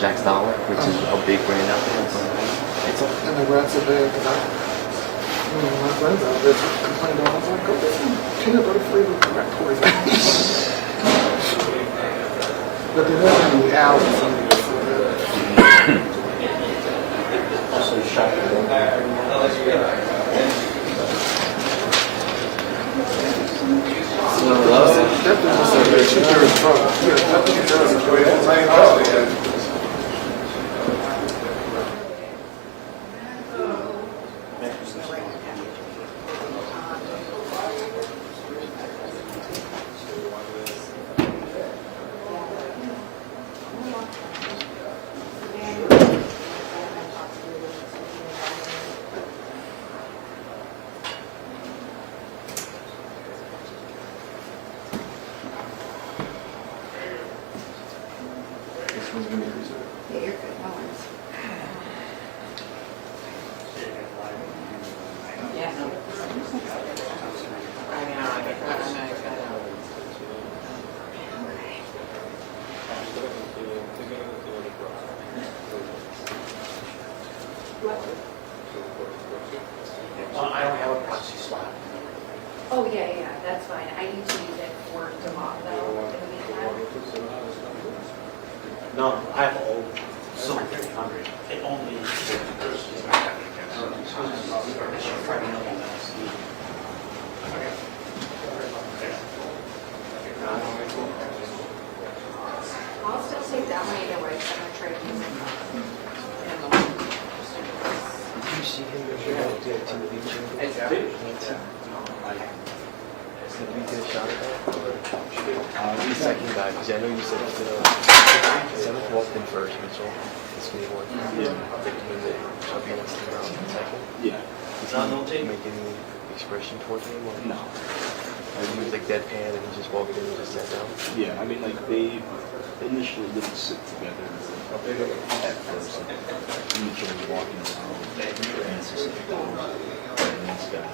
Jack's Dollar, which is a big brand out there. It's all. And I grabbed it there because my friends out there complained about it. I was like, go get some peanut butter flavored crack poison. But they don't have any allergies on it. Also shop. That thing was so good. She threw in trouble. Yeah, that thing does. This one's gonna be reserved. Yeah, you're good. No worries. Yeah, no. I know, I know. I don't have a proxy slot. Oh, yeah, that's fine. I need to use it for tomorrow, though, in the meantime. No, I have old silver 300. It only is my I'll still take that one either way, so I'm gonna try to use it. Did you see him yesterday at TV show? Did we get a shot at that? The second guy, because I know you said seventh walked in first, Mitchell. This me one. Yeah. I'll take him in there. I'll be next to him around second. Yeah. Did he make any expression towards him? Or? No. He was like deadpan and he just walked in and just sat down. Yeah, I mean, like, they initially didn't sit together at first. Each was walking around. Francis and this guy.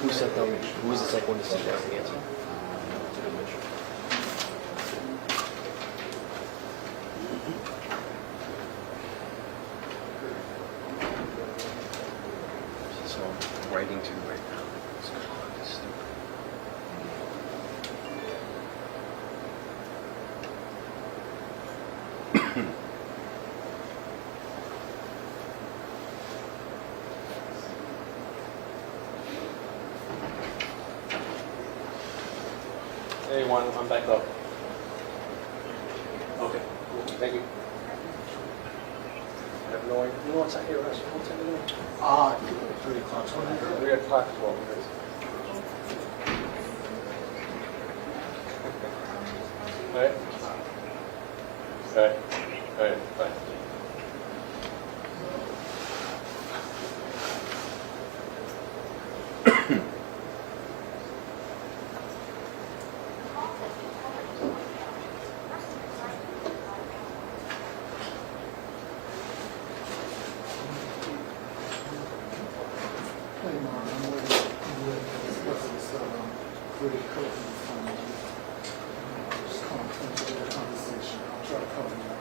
Who sat down? Who was the second one to sit down and answer? So I'm writing to right now. It's stupid. Hey, Juan, I'm back up. Okay, thank you. I have no idea. You know what's out here? What's that doing? 3 o'clock. 3 o'clock, 12 minutes. All right. All right. All right. Bye. Hey, Mom, I'm waiting to discuss this really cool thing. Just continue the conversation. I'll try to call you back.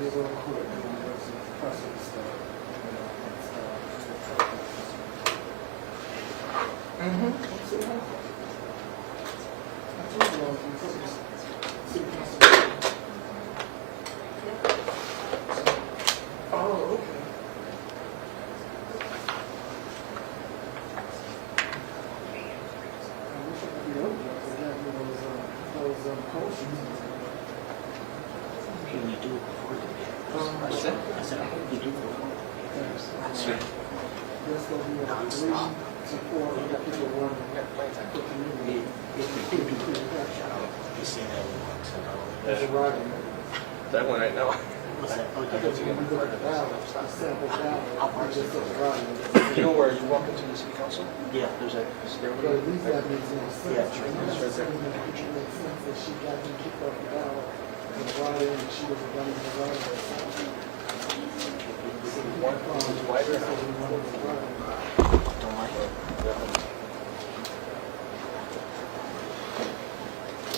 Real quick, there's some pressing stuff. Mm-hmm. Oh, okay. I wish I could be over there to get me those potions. Can you do it before the That's it? Sweet. There's gonna be like 3 to 4 other people running for community. That's right. That one right now. Because when we look at the ballot, the sample ballot, we just look right. You know where you walk into the city council? Yeah. There's a But stairway. at least that makes more sense. Yeah, And I'm not saying that it makes sense that she got to keep up the ballot and write in and she was running the right way. So we One found is wider. so we wanted to run. Don't like it.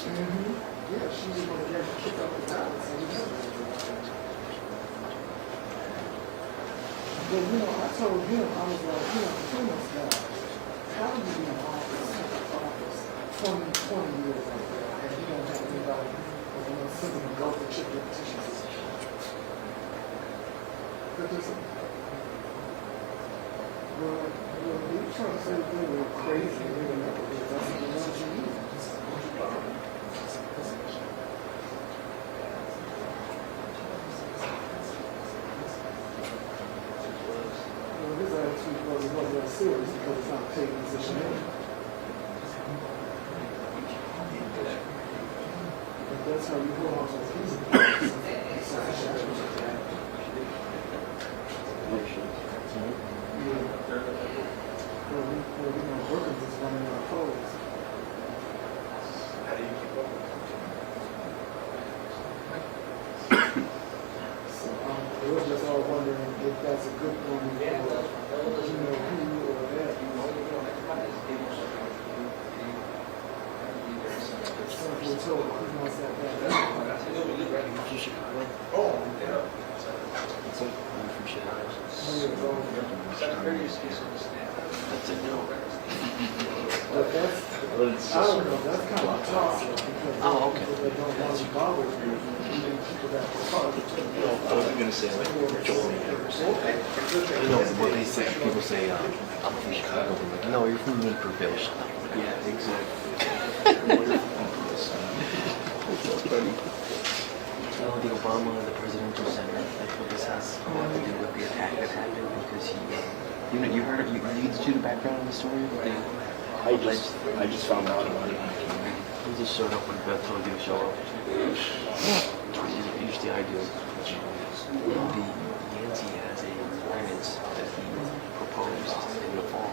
Yeah, she was going to get to kick up the ballot, so we know that. But you know, I told him, I was like, you know, tell us that. How do you be in office 20 years like that, and you don't have anybody, you know, sending them go for chicken petitions? That doesn't. Well, he was trying to say that they were crazy, they were never, that's the ones you need. Well, his attitude was it wasn't that serious because it's not a paid position anyway. But that's how you hold on to the piece of workers is running our polls. How do you keep up with So we were just all wondering if that's a good one for, you know, who or that. So we're told who wants that back. from Chicago? Oh, yeah. It's like I'm from Chicago. That's a no. But that's, I don't know, that's kind of tough because Oh, okay. they don't want to bother you, even people that are part of it. I wasn't gonna say like Joel. You know, what they say, people say, I'm from Chicago. I'm like, no, you're from Naperville. Shut up. Yeah, exactly. You know, the Obama, the presidential center, that's what this has a lot to do with the attack that happened because he, you know, you heard of, you see the background of the story? I just found out about it. He just showed up when Beth told you to show up. Usually I do. The Yancey has a ordinance that he proposed in the fall.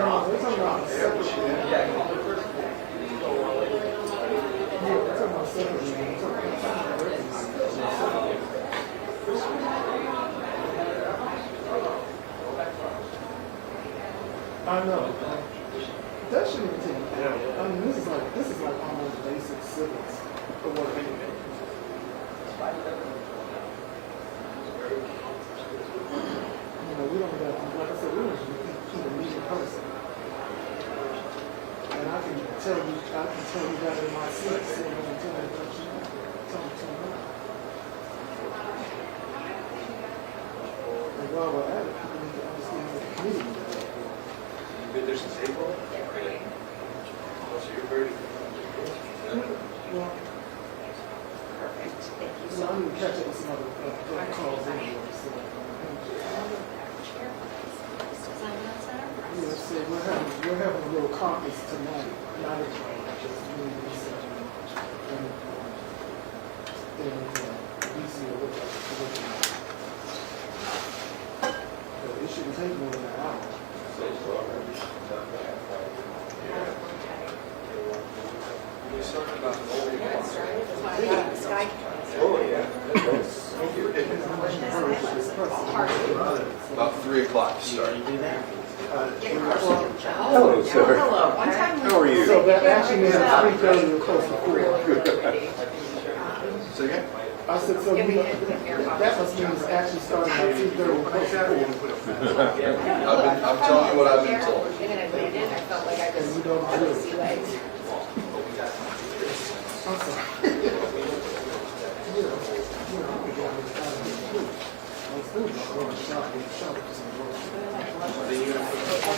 about the second one. Yeah, they're talking about second one. They're talking about records. I know. That shouldn't even take long. I mean, this is like almost basic civics for what they do. You know, we don't have, like I said, we don't keep a meeting person. And I can tell you that in my seat, sitting on the table, but you know, tell me. And while we're at it, people need to understand what the committee is. You've been there since April? Oh, so you're very... Well, Perfect, thank you so so I need to much. catch up with some other calls anyway, so. Yeah, so we're having a little caucus tonight, not at all, just me and Lisa and DC or whatever. But it shouldn't take more than an hour. We're talking about the old Sky. Oh, yeah. About 3 o'clock start. Hello, sir. Hello. One time. How are you? So that actually means 3:30 or close to 4. So again? I said, so you, that must mean it's actually starting at 3:30 or close to 4. I'm telling you what I've been told. And then I waited, I felt like I And you was don't on do the it. sea legs. I'm sorry. I'm the guy who's trying to get food. I was thinking about going to shop, get shop for some work.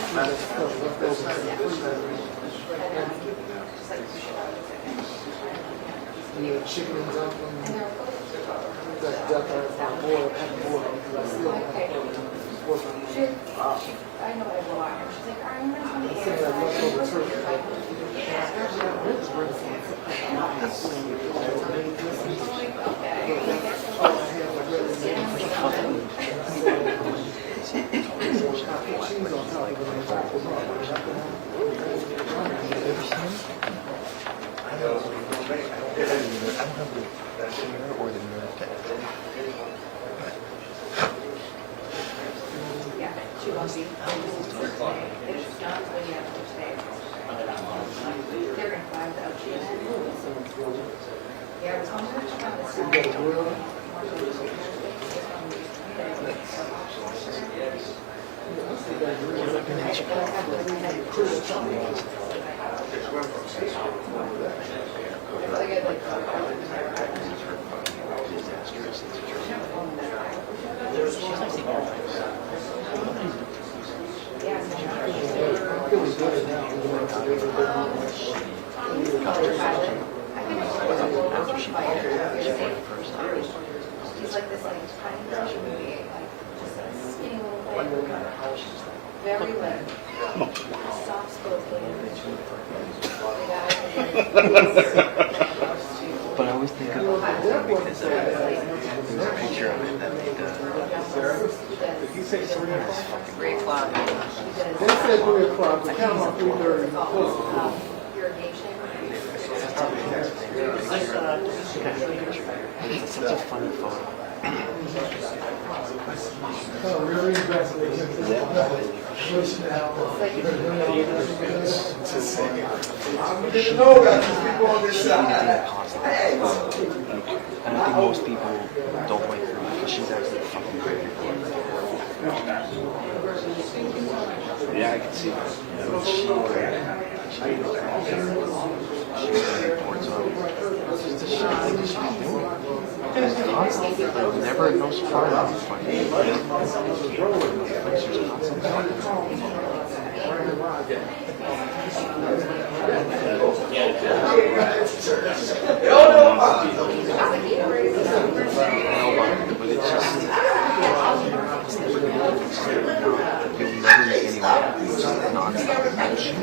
Stuff left over from the freezer. Yeah, chicken and dumplings. That duck I boiled, because I still working. I know I will watch her. She's like, I remember I something. said that leftover turkey. Yeah. Actually, I meant to bring some. All I had was really made. I put cheese on top of it and wrapped them up. I don't have the share or the mirror. Yeah, she won't be. It's not when you have to stay. They're gonna fly without you. Yeah, I was wondering about this. You got a grill? He's like this like tiny Russian movie, like just a skinny little thing. Very like soft spoken. But I always think about that because there's a picture of it that made Did he say 3 o'clock? 3 o'clock. They said 3 o'clock, but count on 3:30. Close to 4. Irrigation. it's such a funny photo. Oh, really? I didn't know that there's people on this side. Hey. And I think most people don't wait for her because she's actually fucking great. Yeah, I can see that. She was very bored, so it's a shame that she's doing it. Just constantly, like, never no surprise. It's like, she's constantly but it's just, it's never going to be, you'll never make anyone happy. It's just non-stop bullshit.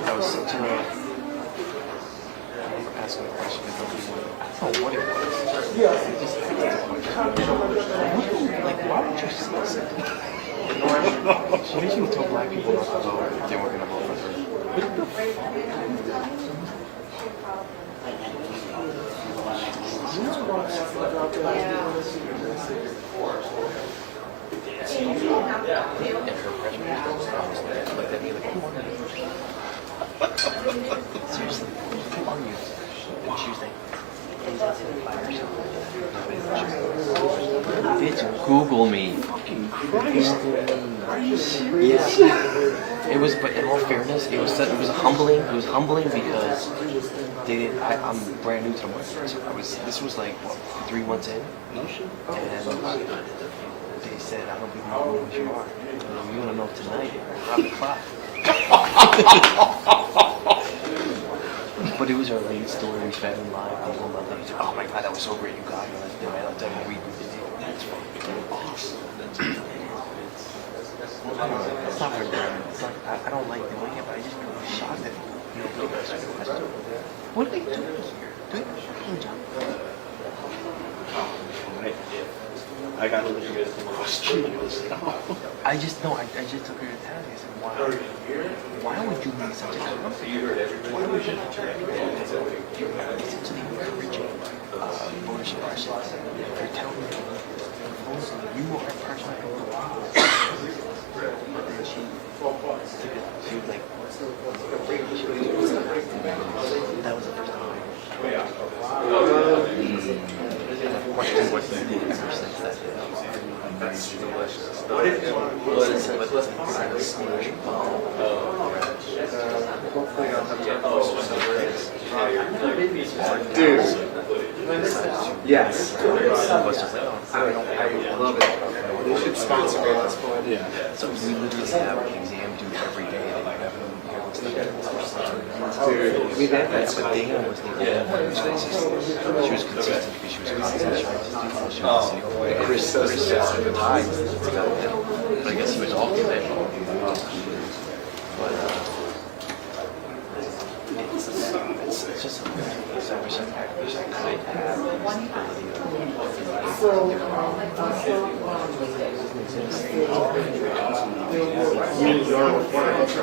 That was such a, I remember asking a question, I don't know what it was. Yes. Like, why would you say something? What did you tell black people not to vote if they weren't going to vote for her? And her freshman looked at me like, seriously, who are you? And she was like, bitch, Google me. Fucking Christ. Are you serious? Yeah. It was, but in all fairness, it was humbling. It was humbling because I'm brand new to the market. So this was like, what, 3 months in? And they said, I don't even know who you are. You want to know tonight, Rob the clock. But it was our late story. We spent in live. People loved it. He's like, oh my God, that was so great. You got it. I'll tell you, we did it. That's fucking awesome. It's not very bad. It's like, I don't like doing it, but I just feel shocked that nobody does it. What are they doing here? Doing a fucking job. I got a little bit of question. I just took her to town. I said, why would you make such a comment? Why would you essentially encouraging voter suppression? You're telling me you are a person who but then she was like, that was the first time. The question was, he did ever since that day. Dude. Yes. I love it. They should sponsor me at this point. Yeah. So we literally have an exam due every day. They have them here. Dude, we did that. But Dana was the only one who was consistent. She was consistent because she was constantly trying to do this. She was Chris at the time. I guess he was all today. But it's just a it's I wish I could have the ability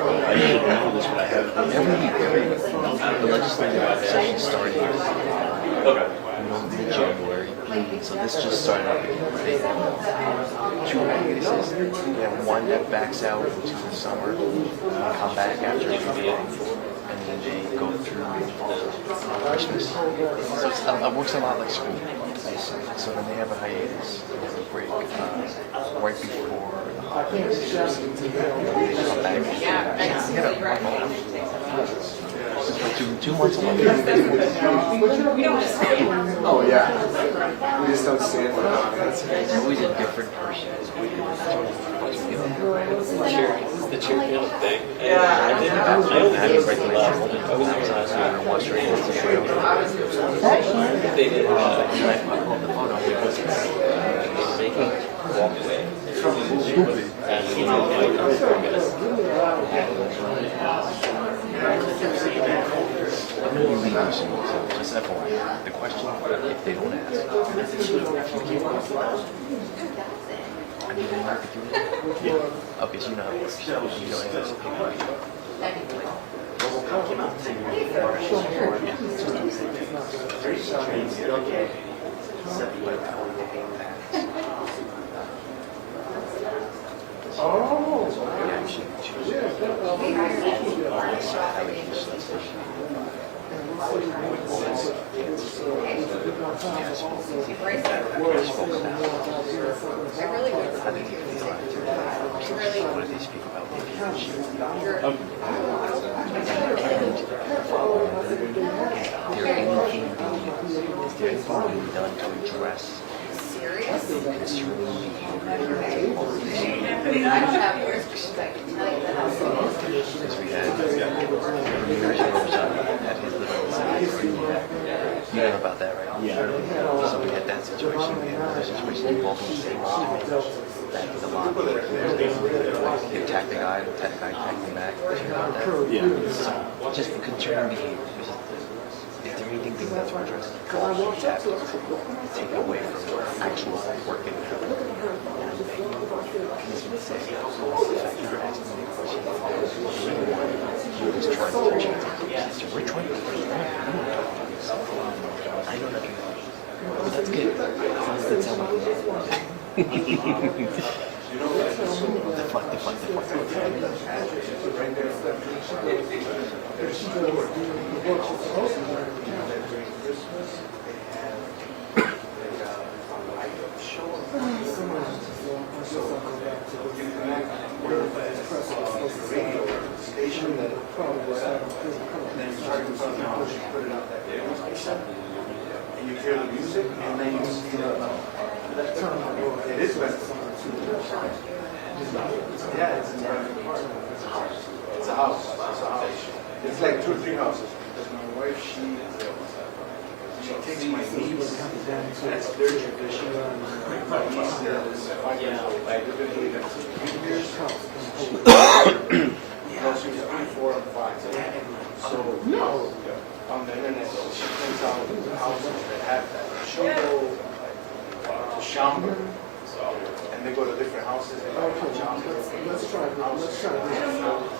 I should know this, but I haven't. the legislative session started in January. So this just started up again. Two hiatuses. We have one that backs out into the summer and come back after VBA. And then they go through Christmas. So it works a lot like school. So then they have a hiatus, they have a break right before the holidays. They come back. It's like 2 months away. Oh yeah. We just don't stand for it. It's always a different person. The cheerleading thing. Yeah, I did. I had to break my leg. I was honestly going to watch her against the show. They did. And I called the phone. I was like, Walk away. stupid. And you know, like, 4 minutes. I'm going to be leaving soon, so just FYI. The question, if they don't ask, if you can't I mean, they market you in? Yeah. Okay, so you know how it works. You know English. What did they speak about? Is there anything being done to address Serious? concerning behavior? I don't have yours because I can tell you that. Because we had Ramirez had his little you know about that, right? Yeah. So we had that situation. We had another situation involving the same instrument back in the lobby. They attacked the guy, the guy attacked him back. You know about that? Yeah. So just concerning behavior. there anything that that's worth addressing? Cause I walked up to her, I said, look what I said. Take away from actual working Look at her, I just feel like I said, You're asking me a question. You're just trying to touch it. We're trying to I know nothing. That's good. That's how much. The fuck. she goes, the work she's supposed to do. Station that Probably was having and then you try to put it out that radio station, and you hear the music, and then you see it is better. Yeah, it's in It's a house. It's like 2 or 3 houses. Because my wife, she takes my niece. That's their tradition. My niece is 5 years old. They've been doing that for 3 years. No, she was 3, 4, and 5. So on the internet, she prints out the houses that have that. She'll go to Schaumburg, and they go to different houses. They go to Schaumburg. Let's try this.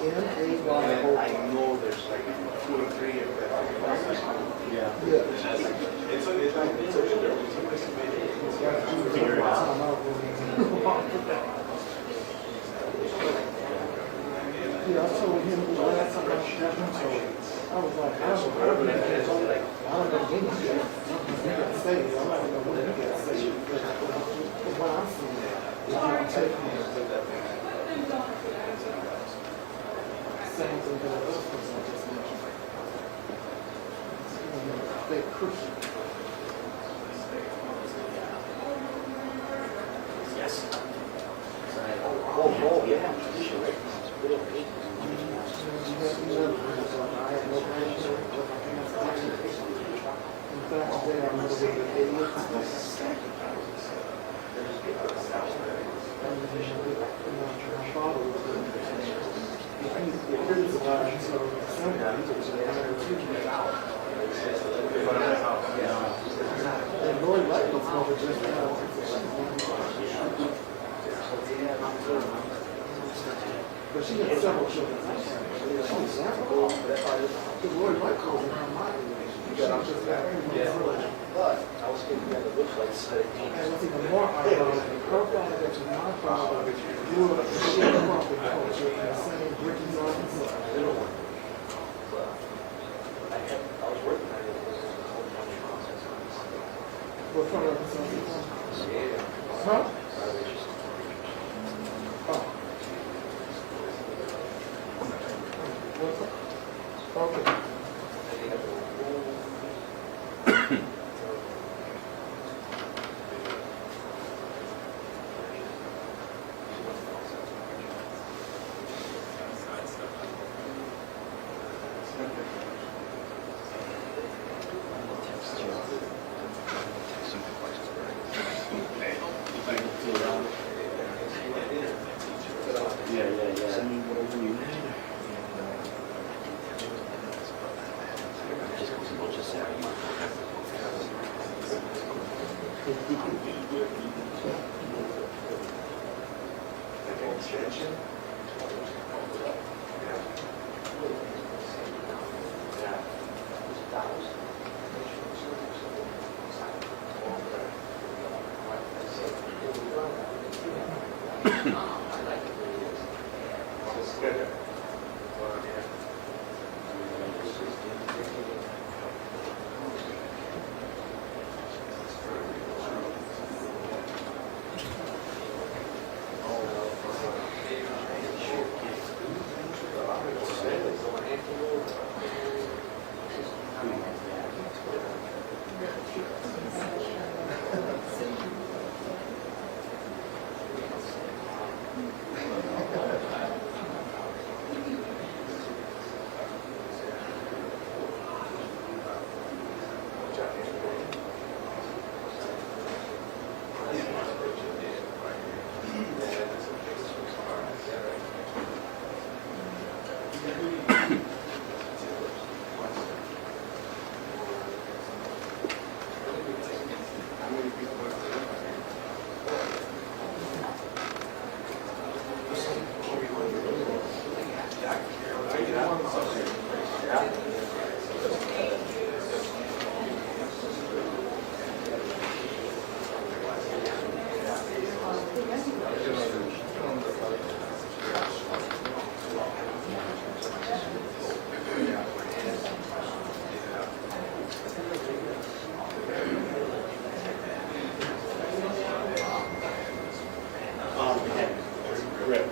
And then I know there's like 2 or 3 of them. Yeah. It's Figure it out. Yeah, I told him the last time I met him, I was like, I don't know when he got saved. I don't know when he got saved. But what I'm seeing is going to take me. Same thing that other person I just mentioned. They're Christian. Yes. Oh, yeah. But she had several children. Oh, example. The Lord might call her mind. But I was thinking that it looks like setting. And what's even more ironic, her father and my father grew up in sharecropping culture in the same Bricky's, Arkansas. I was working on it. What part of Arkansas? Huh? Oh. Okay. Send me whatever you need. Extension.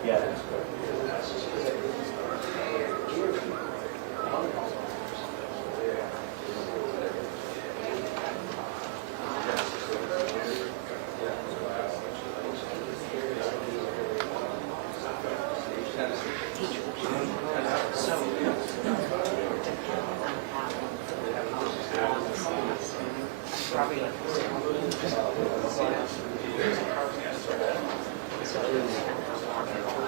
Yeah.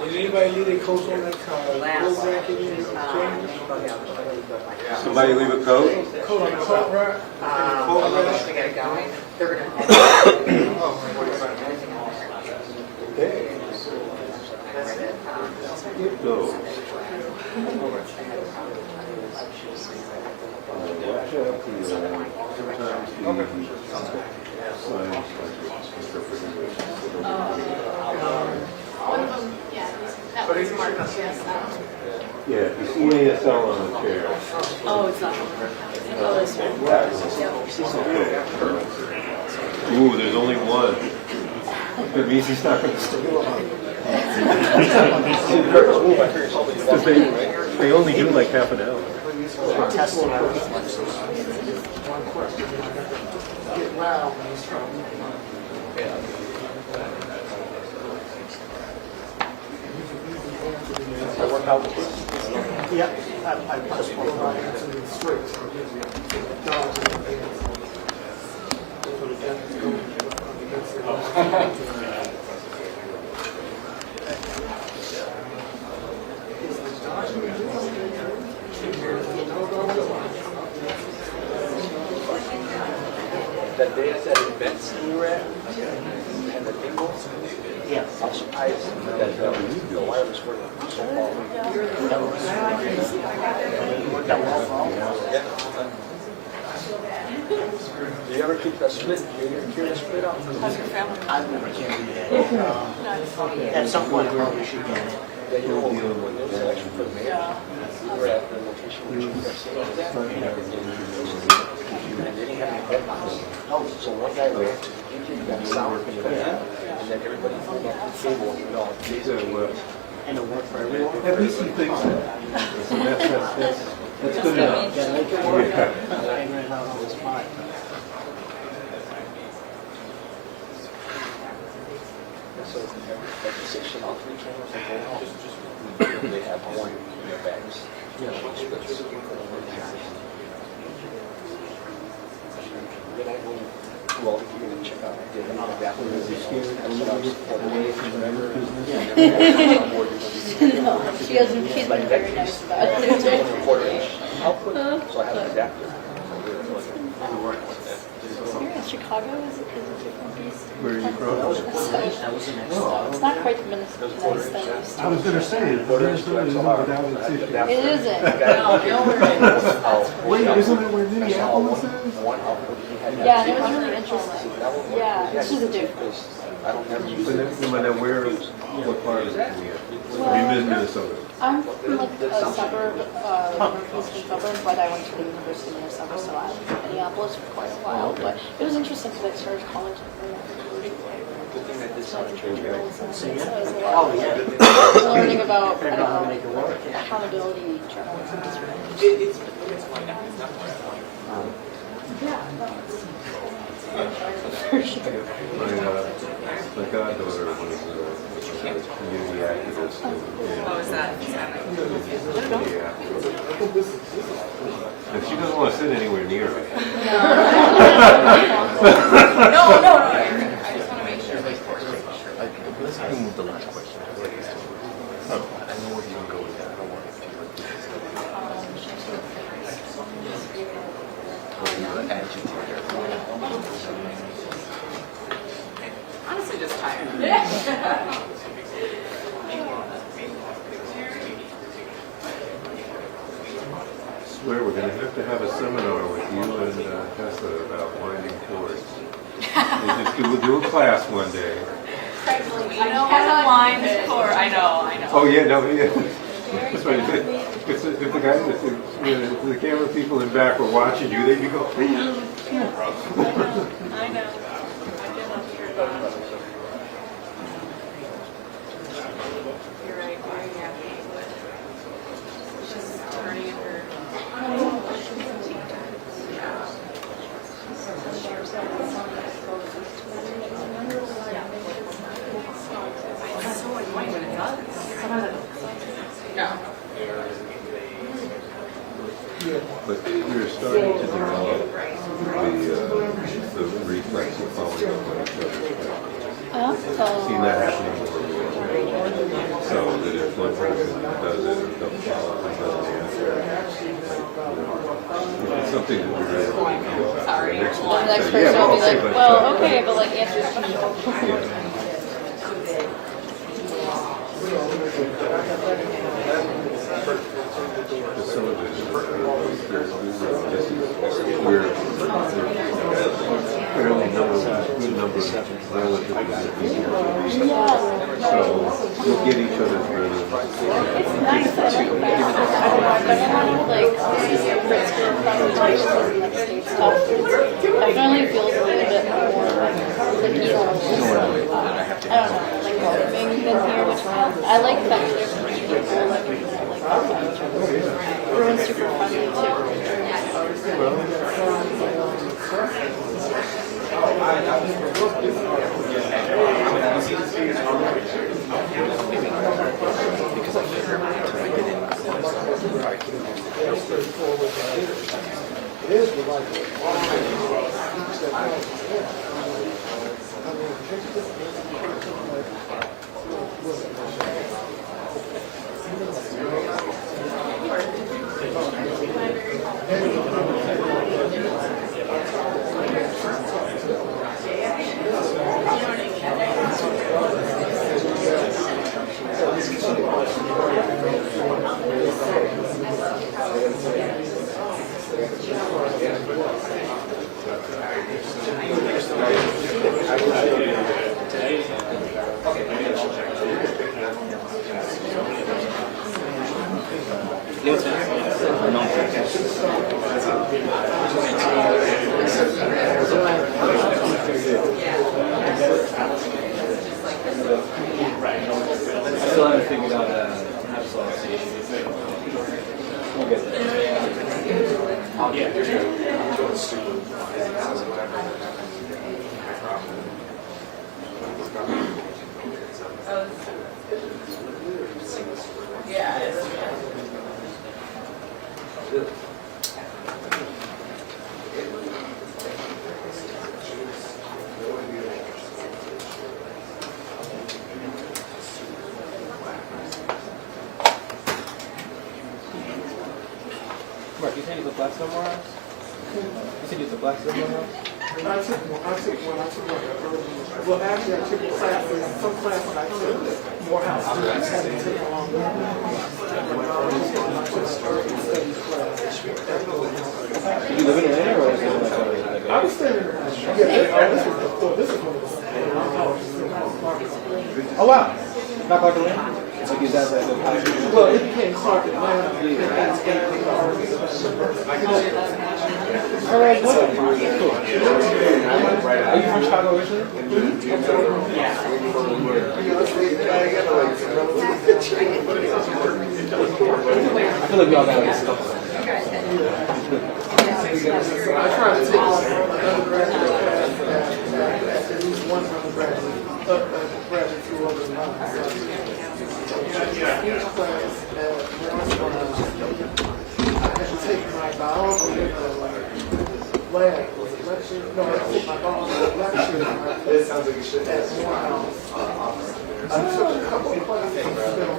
Did anybody leave their coats on that car? Coat rack in there, change? Somebody leave a coat? Coat on the coat rack? Coat rack? To get it going. They're gonna. So. One of them, yeah, that was Marcus, yes. Yeah, if you see ASL on the chair. Oh, it's not. Oh, this one. Ooh, there's only one. That means he's not going to stay long. Because they only do like half an hour. Wow. I work out with kids. Yeah, I just work out. That day at that event you were at, and the people, Yeah. I'm surprised that the wireless worked so well. Do you ever keep that split? Do you ever carry a split out? I've never carried it. At some point, I probably should get it. Yeah, you know, when there was an election for the mayor, we were at the location where you were saying that, and they didn't have any headlines. So one guy ran to the YouTube, got sound, and then everybody from the table, you know, And it worked for everyone. At least he thinks that. So that's good enough. Yeah, make it work. Figure it out on the spot. So like the section, all three cameras are going off. They have one in their bags. Yeah. Then I go, well, you can check out. I did another bathroom. No, she hasn't, she's been very nice about it. Output, so I have an adapter. Here in Chicago, is it a different piece? Where are you from? That was the next step. It's not quite the nice thing it used to I was going to say, Minnesota isn't without its issues. be. It isn't. Wait, isn't it where Minneapolis is? Yeah, and it was really interesting. Yeah, this is a difference. I don't never use But it. then where, what part of Minneapolis? Well, You in Minnesota? I'm from like a suburb, northeastern suburb, but I went to the University of Minnesota, so I was in Minneapolis for quite a while. But it was interesting because I started college in Good thing that this like 3 year olds, and so So, it yeah. was a Oh, lot yeah. of learning about Figure out how to make it work. accountability journalism. It's really interesting. Yeah, no, for sure. My goddaughter was a community activist. Oh, is that? And she doesn't want to sit anywhere near me. No, no, no. I just want to make sure. Let's move the last question. I know where you're going to go with that. I don't want to agitator. Honestly, just tired. Swear we're going to have a seminar with you and Tessa about winding cords. We'll do a class one day. I know how to line the core. I know. Oh yeah, no, yeah. That's right. If the guys, if the camera people in back were watching you, then you go. I know. I did not hear that. No. But you're starting to develop the reflex of following up on each other's questions. Seen that happening more and more. So that if one person does it or don't follow up and doesn't answer, it's something that we really want to know about. Sorry. The next The one next say, person yeah, will be okay, like, but, well, okay, but like answer the question. yeah. But some of it is, we're fairly good number of relatively good people. So we'll get each other's rhythm. It's nice. I like that. I don't know. I've done a lot of like preschool presentations and like stage stuff. Definitely feels a little bit more like you know, I don't know, like welcoming than here, which I like that there's some people like everyone's super friendly too. Because I figured I did it. It is like, I still haven't figured out how to solve this issue. We'll get Mark, you said you took black somewhere else? You said you took black somewhere else? I took one. Well, actually, I took classes, some classes I took more house students had to take along with me. I took a urban studies class. You live in Atlanta or is it like I was staying in Atlanta. Yeah, this is when it was. Oh wow. Not Clark Atlanta? Like is that the Well, it became Clark Atlanta. all right, good. Cool. Are you from Chicago originally? I feel like we all got this stuff. I try to take undergraduate class, at least one undergraduate, graduate through other lines. Each class, I had to take my biology lab, was it lecture? No, I took my biology lecture at Morehouse. I took a couple of classes and spent on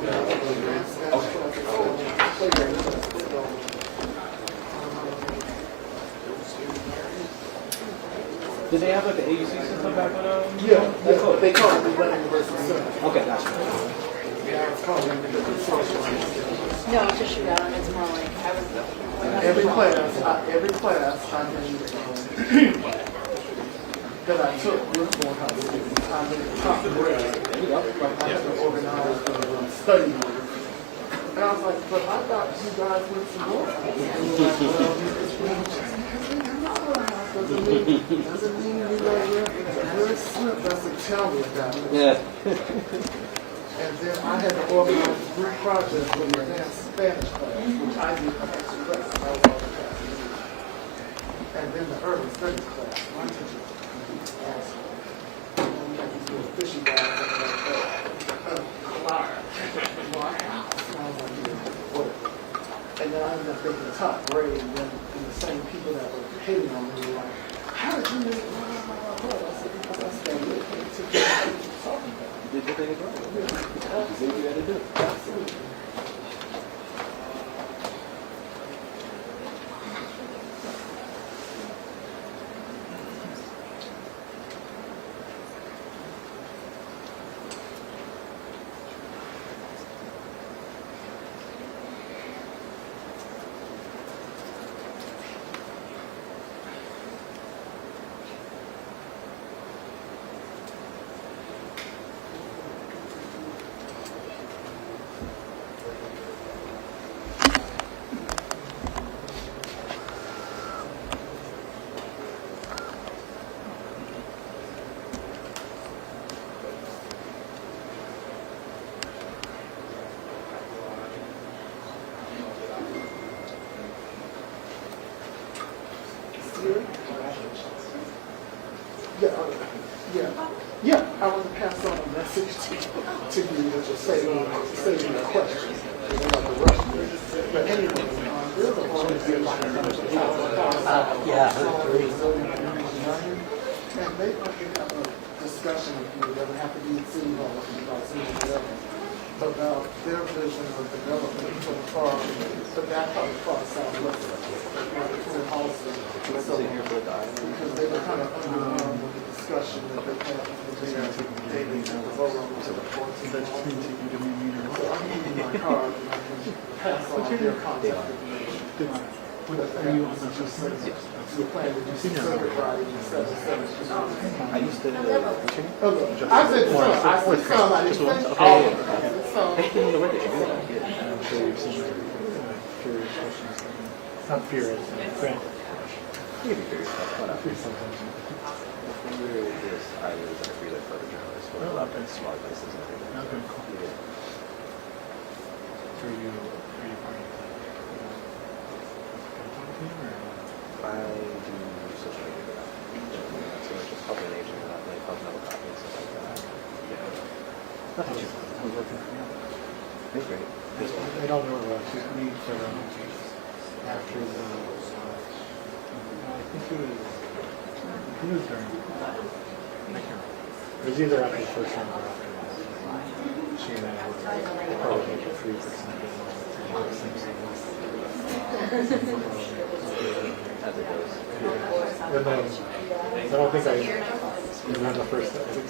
Did they have like the AUC system back when? Yeah, but they call it the Atlanta University Center. Okay, gotcha. Yeah, it's called the consortium. No, it's a shootout. It's more like I was Every class I made, that I took with Morehouse, I made a top grade. Like I had to organize the study group. And I was like, but I thought you guys went to Morehouse. And they were like, well, you're not Morehouse. Doesn't mean you're very slick. That's a tell me about it. Yeah. And then I had to organize a group project with the advanced Spanish class, which I did express. I was on the class. And then the urban studies class, my teacher was awesome. And we had these little fishy guys like that. Well, I top grade, and then the same people that were hating on me were like, how did you make it? Blah, blah, blah, blah. I said, because I stayed with it. It took me talking about it. You did your thing as well. You did what you had to do. Absolutely. Yeah, I want to pass on a message to you that will save you a question. You don't have to rush me. But anyway, there's a whole and they want to have a discussion with you. It doesn't have to be in City Hall, it can be like City Hall. About their vision of development for the far, but that part of the far southwest, in Halston. So, because they were kind of underwhelmed with the discussion that they had with their daily vote on the 14th. So I'm giving you my card and I can pass on their contact information. The plan that you see everybody in 7-7. I used to. I said some. I said some. I didn't say all of them. I said some. I'm sure you've seen curious questions. Not curious, frank. You can be curious about sometimes. Really, this I was a freelance photojournalist for a lot of small places and everything. Okay, cool. Yeah. So are you part of I do social media now. So it's just helping an agent out, like helping out with copy and stuff like that. Yeah. Nothing too fun. How's working for you? It's great. This one. I don't know what you need for after the, I think it was during, I can't remember. It was either after the first round or after she and I were probably like a 3% As it goes. and then, I don't think I even had the first, I think,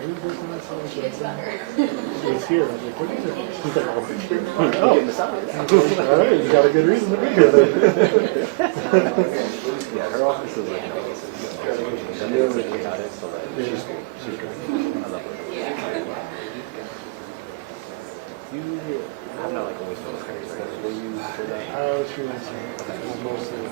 maybe the first time I saw it, she was here, I was like, what is it? She's like, oh, Getting the size. all right, you got a good reason to be here then. Yeah, her office is like an office. I knew everything about it, so like, she's great. She's great. I love her. I'm not like always full of crazy. Were you for that? I was freelancing mostly.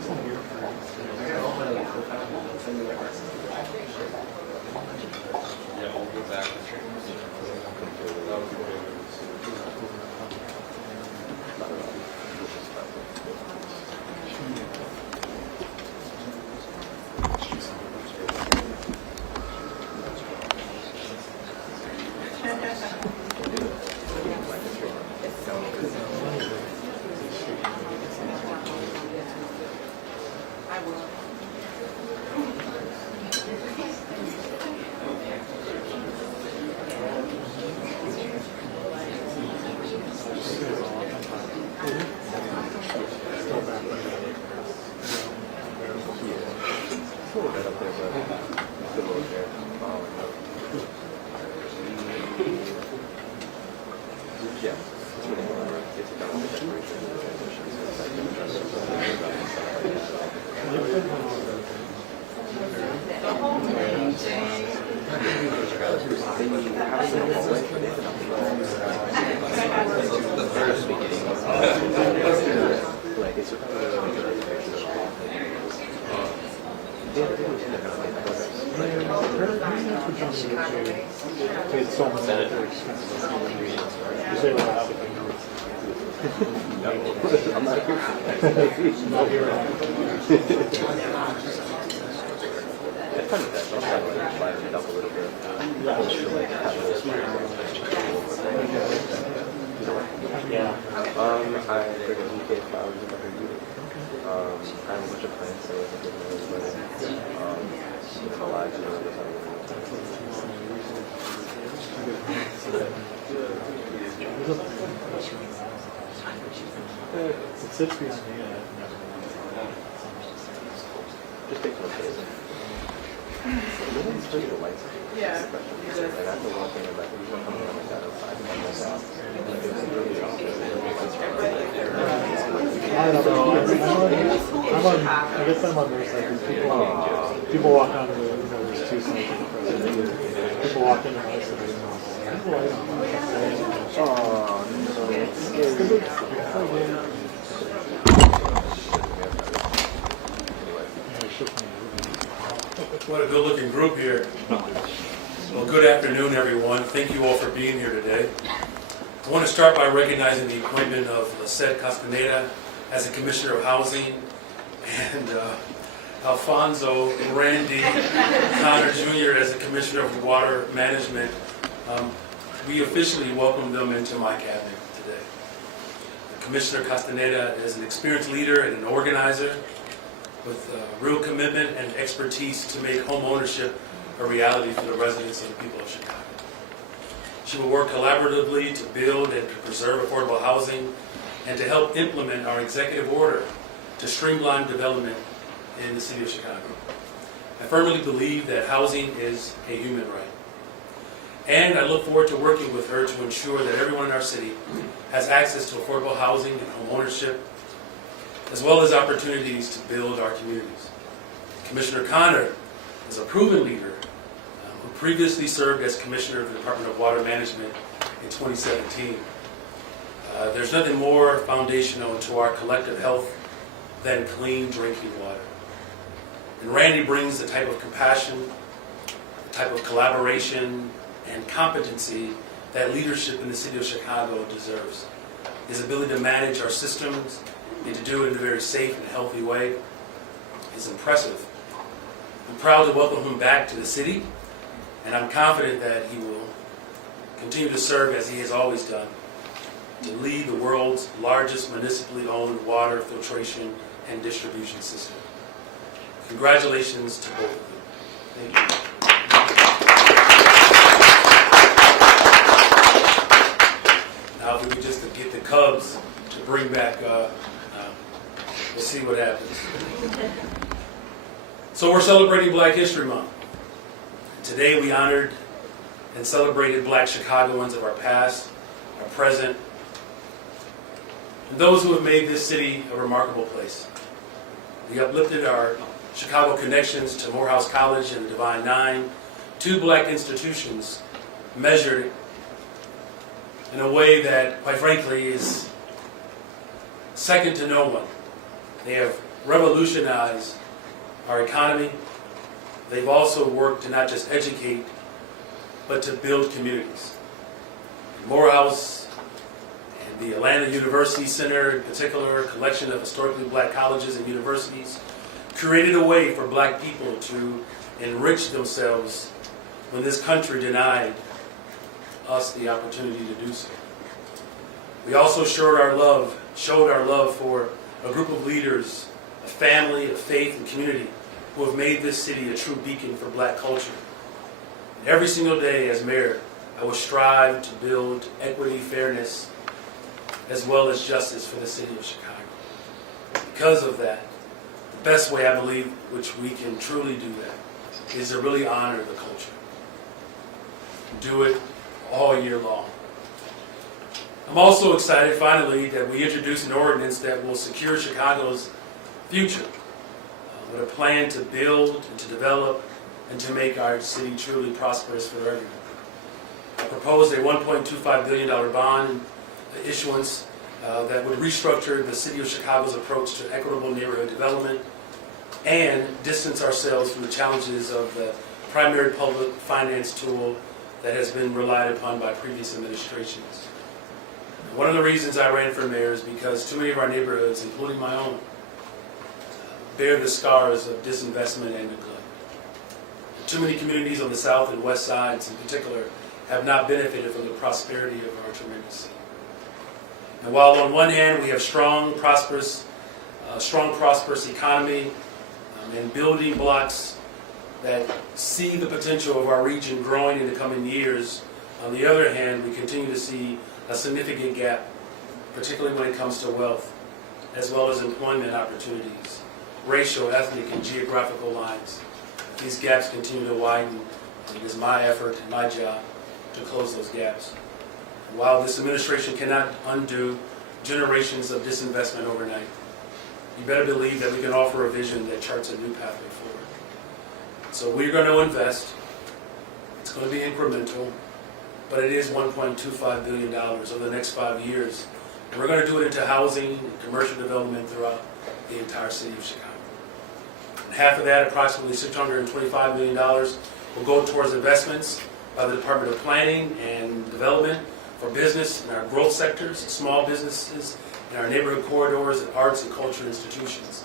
wasn't here for it's so much more expensive. You say we're out of I'm not here. not here. It's funny that I'll try to liven it up a little bit. Just to like have this Yeah. I forget UK flowers in every year. I have a bunch of plants that I think are really good. A lot of It sits behind me. just take one day. Nobody's turning the lights on. Yeah. Like after walking in, like, usually coming on like that outside, and I'm like, I guess I'm on their side. People walk on the, there's two sides of the president. People walk into my side and there's light on. oh, no, it's scary. What a good-looking group here. Well, good afternoon, everyone. Thank you all for being here today. I want to start by recognizing the appointment of Lisette Castaneda as a Commissioner of Housing and Alfonso Randy Connor Jr. as a Commissioner of Water Management. We officially welcome them into my cabinet today. Commissioner Castaneda is an experienced leader and an organizer with real commitment and expertise to make home ownership a reality for the residents and the people of Chicago. She will work collaboratively to build and to preserve affordable housing and to help implement our executive order to streamline development in the city of Chicago. I firmly believe that housing is a human right. And I look forward to working with her to ensure that everyone in our city has access to affordable housing and home ownership, as well as opportunities to build our communities. Commissioner Connor is a proven leader who previously served as Commissioner of the Department of Water Management in 2017. There's nothing more foundational to our collective health than clean drinking water. And Randy brings the type of compassion, the type of collaboration, and competency that leadership in the city of Chicago deserves. His ability to manage our systems and to do it in a very safe and healthy way is impressive. I'm proud to welcome him back to the city, and I'm confident that he will continue to serve as he has always done, to lead the world's largest municipally owned water filtration and distribution system. Congratulations to both of them. Thank you. Now if we could just get the Cubs to bring back, we'll see what happens. So we're celebrating Black History Month. Today we honored and celebrated Black Chicagoans of our past, our present, and those who have made this city a remarkable place. We uplifted our Chicago connections to Morehouse College and the Divine Nine, two Black institutions measured in a way that, quite frankly, is second to no one. They have revolutionized our economy. They've also worked to not just educate, but to build communities. Morehouse and the Atlanta University Center, in particular, a collection of historically black colleges and universities, created a way for black people to enrich themselves when this country denied us the opportunity to do so. We also showed our love for a group of leaders, a family of faith and community who have made this city a true beacon for black culture. And every single day as mayor, I will strive to build equity, fairness, as well as justice for the city of Chicago. Because of that, the best way I believe which we can truly do that is to really honor the culture. Do it all year long. I'm also excited, finally, that we introduced an ordinance that will secure Chicago's future with a plan to build and to develop and to make our city truly prosperous for everyone. I proposed a $1.25 billion bond issuance that would restructure the city of Chicago's approach to equitable neighborhood development and distance ourselves from the challenges of the primary public finance tool that has been relied upon by previous administrations. One of the reasons I ran for mayor is because too many of our neighborhoods, including my own, bear the scars of disinvestment and neglect. Too many communities on the south and west sides in particular have not benefited from the prosperity of our tremendous city. And while on one hand we have strong, prosperous economy and building blocks that see the potential of our region growing in the coming years, on the other hand, we continue to see a significant gap, particularly when it comes to wealth, as well as employment opportunities, racial, ethnic, and geographical lines. These gaps continue to widen, and it is my effort and my job to close those gaps. While this administration cannot undo generations of disinvestment overnight, you better believe that we can offer a vision that charts a new pathway forward. So we're going to invest. It's going to be incremental, but it is $1.25 billion over the next 5 years. And we're going to do it into housing and commercial development throughout the entire city of Chicago. And half of that, approximately $625 million, will go towards investments by the Department of Planning and Development for business in our growth sectors, small businesses, in our neighborhood corridors, and arts and culture institutions.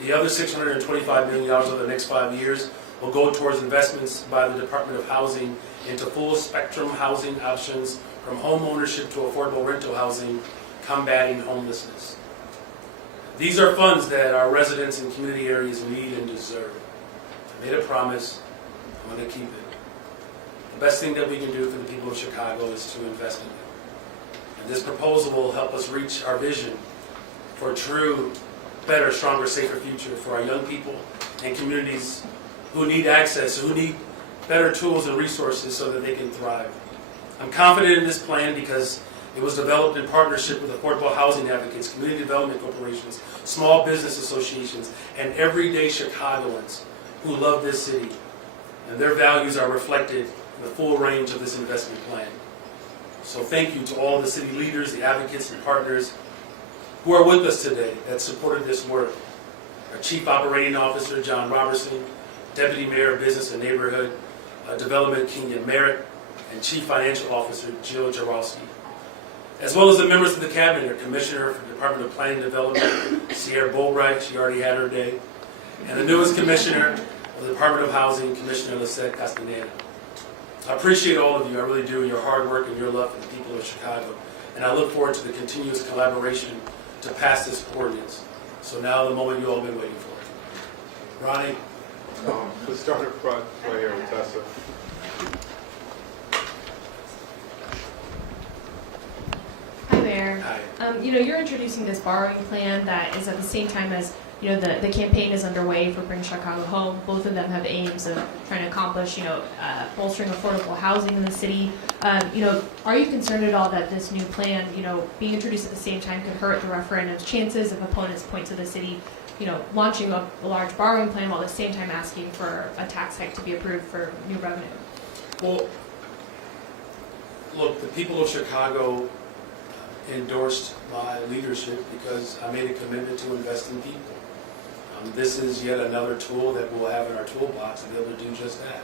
The other $625 million over the next 5 years will go towards investments by the Department of Housing into full spectrum housing options from home ownership to affordable rental housing, combating homelessness. These are funds that our residents in community areas need and deserve. I made a promise, I'm going to keep it. The best thing that we can do for the people of Chicago is to invest in it. And this proposal will help us reach our vision for a true, better, stronger, safer future for our young people and communities who need access, who need better tools and resources so that they can thrive. I'm confident in this plan because it was developed in partnership with affordable housing advocates, community development corporations, small business associations, and everyday Chicagoans who love this city. And their values are reflected in the full range of this investment plan. So thank you to all the city leaders, the advocates, and partners who are with us today that supported this work. Our Chief Operating Officer, John Robertson, Deputy Mayor of Business and Neighborhood Development, Kenyon Merritt, and Chief Financial Officer, Jill Jarowski, as well as the members of the Cabinet, our Commissioner for the Department of Planning and Development, Sierra Boatwright, she already had her day, and the newest Commissioner of the Department of Housing, Commissioner Lisette Castaneda. I appreciate all of you, I really do, your hard work and your love for the people of Chicago, and I look forward to the continuous collaboration to pass this ordinance. So now the moment you've all been waiting for. Ronnie? Let's start up front, right here with Tessa. Hi there. Hi. You're introducing this borrowing plan that is at the same time as, the campaign is underway for Bring Chicago Home. Both of them have aims of trying to accomplish, bolstering affordable housing in the city. Are you concerned at all that this new plan, being introduced at the same time could hurt the referendum's chances if opponents point to the city, launching a large borrowing plan while at the same time asking for a tax hike to be approved for new revenue? Well, look, the people of Chicago endorsed my leadership because I made a commitment to invest in people. This is yet another tool that we'll have in our toolbox to be able to do just that.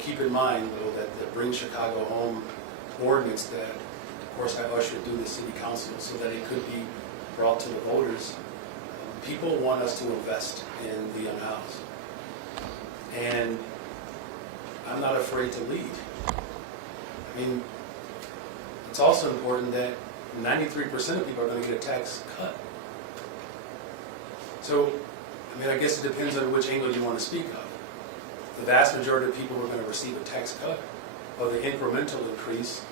Keep in mind, though, that the Bring Chicago Home ordinance that, of course, I ushered through the city council so that it could be brought to the voters. People want us to invest in the unhoused. And I'm not afraid to lead. I mean, it's also important that 93% of people are going to get a tax cut. So, I guess it depends on which angle you want to speak of. The vast majority of people are going to receive a tax cut, or the incremental increase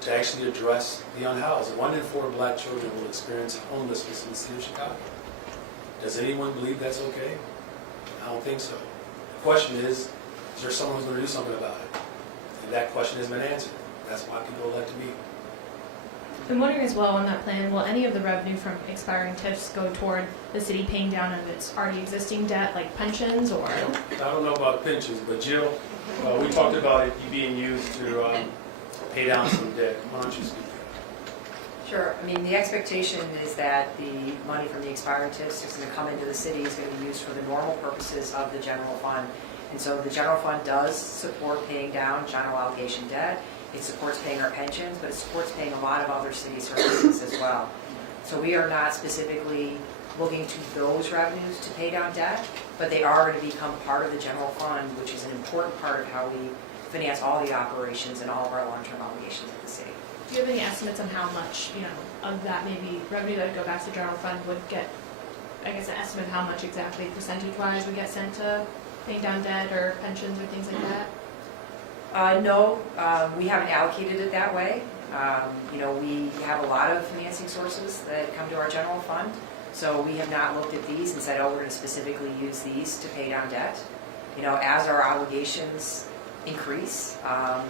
to actually address the unhoused. 1 in 4 black children will experience homelessness in the city of Chicago. Does anyone believe that's okay? I don't think so. The question is there someone who's going to do something about it? And that question has been answered. That's why people elect me. I'm wondering as well on that plan, will any of the revenue from expiring TIFs go toward the city paying down of its already existing debt, like pensions, or? I don't know about pensions, but Jill, we talked about it being used to pay down some debt. Why don't you speak? Sure. The expectation is that the money from the expiring TIFs is going to come into the city, is going to be used for the normal purposes of the general fund. And so the general fund does support paying down general obligation debt. It supports paying our pensions, but it supports paying a lot of other city services as well. So we are not specifically looking to those revenues to pay down debt, but they are going to become part of the general fund, which is an important part of how we finance all the operations and all of our long-term obligations of the city. Do you have any estimates on how much, of that maybe revenue that would go back to the general fund would get, I guess, an estimate of how much exactly percentage-wise would get sent to paying down debt or pensions or things like that? No, we haven't allocated it that way. We have a lot of financing sources that come to our general fund, so we have not looked at these and said, oh, we're going to specifically use these to pay down debt. As our obligations increase,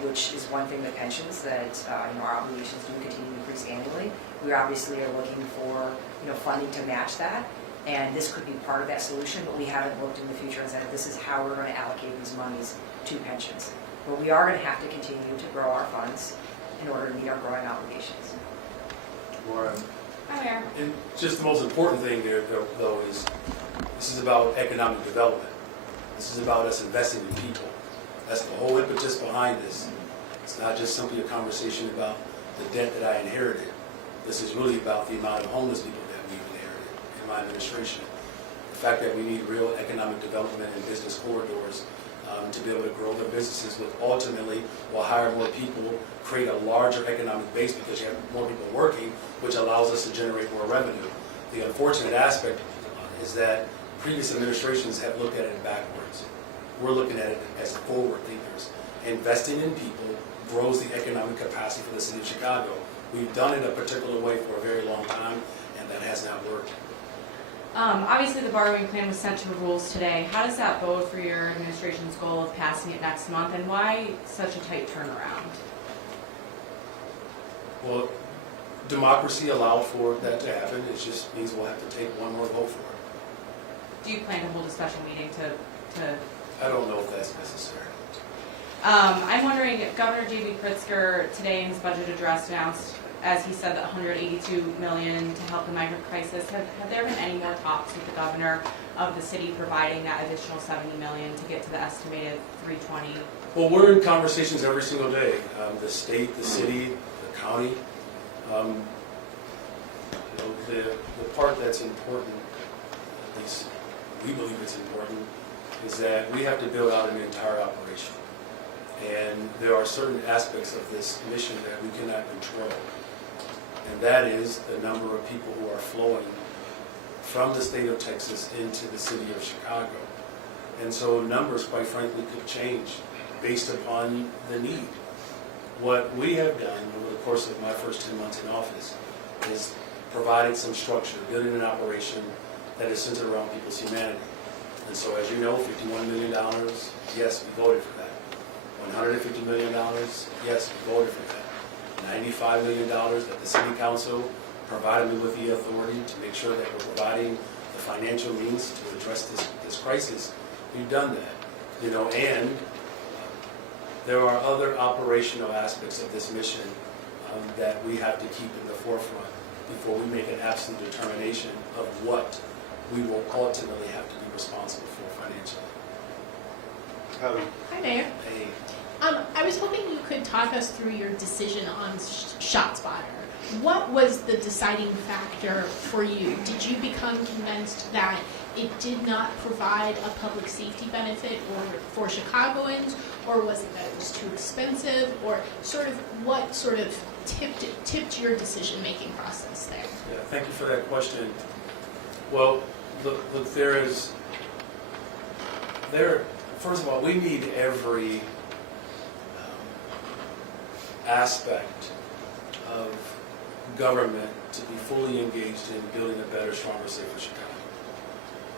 which is one thing that pensions, that our obligations do continue to increase annually, we obviously are looking for funding to match that, and this could be part of that solution, but we haven't looked in the future and said this is how we're going to allocate these monies to pensions. But we are going to have to continue to grow our funds in order to meet our growing obligations. Laura. Hi there. And just the most important thing here, though, is this is about economic development. This is about us investing in people. That's the whole impetus behind this. It's not just simply a conversation about the debt that I inherited. This is really about the amount of homeless people that we've inherited in my administration. The fact that we need real economic development and business corridors to be able to grow their businesses, which ultimately will hire more people, create a larger economic base because you have more people working, which allows us to generate more revenue. The unfortunate aspect is that previous administrations have looked at it backwards. We're looking at it as forward thinkers. Investing in people grows the economic capacity for the city of Chicago. We've done it a particular way for a very long time, and that has not worked. Obviously, the borrowing plan was sent to the rules today. How does that bode for your administration's goal of passing it next month, and why such a tight turnaround? Well, democracy allowed for that to happen. It just means we'll have to take one more vote for it. Do you plan to hold a special meeting to I don't know if that's necessary. I'm wondering, Governor J.B. Pritzker today in his budget address announced, as he said, that $182 million to help the migrant crisis. Have there been any more talks with the governor of the city providing that additional $70 million to get to the estimated $320? Well, we're in conversations every single day. The state, the city, the county. The part that's important, at least we believe it's important, is that we have to build out an entire operation. And there are certain aspects of this mission that we cannot control. And that is the number of people who are flowing from the state of Texas into the city of Chicago. And so numbers, quite frankly, could change based upon the need. What we have done over the course of my first 10 months in office is providing some structure, building an operation that is centered around people's humanity. And so, as you know, $51 million, yes, we voted for that. $150 million, yes, we voted for that. $95 million that the city council provided me with the authority to make sure that we're providing the financial means to address this crisis. We've done that, and there are other operational aspects of this mission that we have to keep in the forefront before we make an absolute determination of what we will ultimately have to be responsible for financially. Hi there. Hey, I was hoping you could talk us through your decision on ShotSpotter. What was the deciding factor for you? Did you become convinced that it did not provide a public safety benefit for Chicagoans, or was it that it was too expensive, or what tipped your decision-making process there? yeah, thank you for that question. Well, look, first of all, we need every aspect of government to be fully engaged in building a better, stronger, safer Chicago.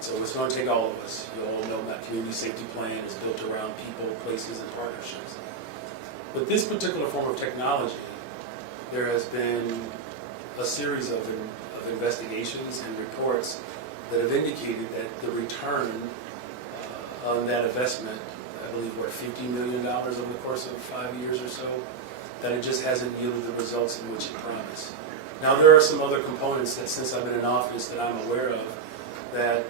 So it's going to take all of us. You all know my community safety plan is built around people, places, and partnerships. With this particular form of technology, there has been a series of investigations and reports that have indicated that the return on that investment, I believe, $50 million over the course of 5 years or so, that it just hasn't yielded the results in which it promised. Now, there are some other components that, since I've been in office, that I'm aware of that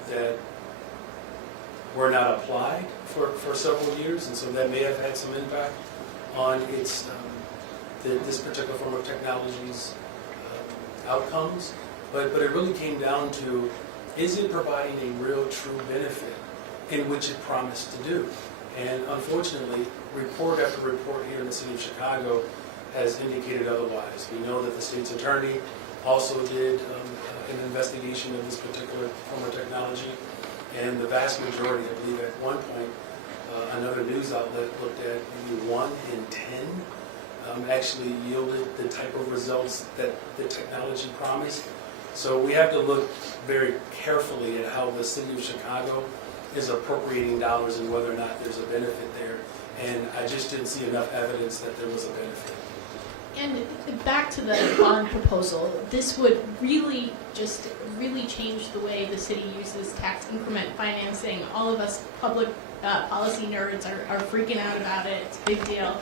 were not applied for several years, and so that may have had some impact on its this particular form of technology's outcomes. But it really came down to, is it providing a real, true benefit in which it promised to do? And unfortunately, report after report here in the city of Chicago has indicated otherwise. We know that the state's attorney also did an investigation of this particular form of technology, and the vast majority, I believe at one point, another news outlet looked at maybe 1 in 10 actually yielded the type of results that the technology promised. So we have to look very carefully at how the city of Chicago is appropriating dollars and whether or not there's a benefit there. And I just didn't see enough evidence that there was a benefit. And back to the bond proposal, this would really change the way the city uses tax increment financing. All of us public policy nerds are freaking out about it. It's a big deal.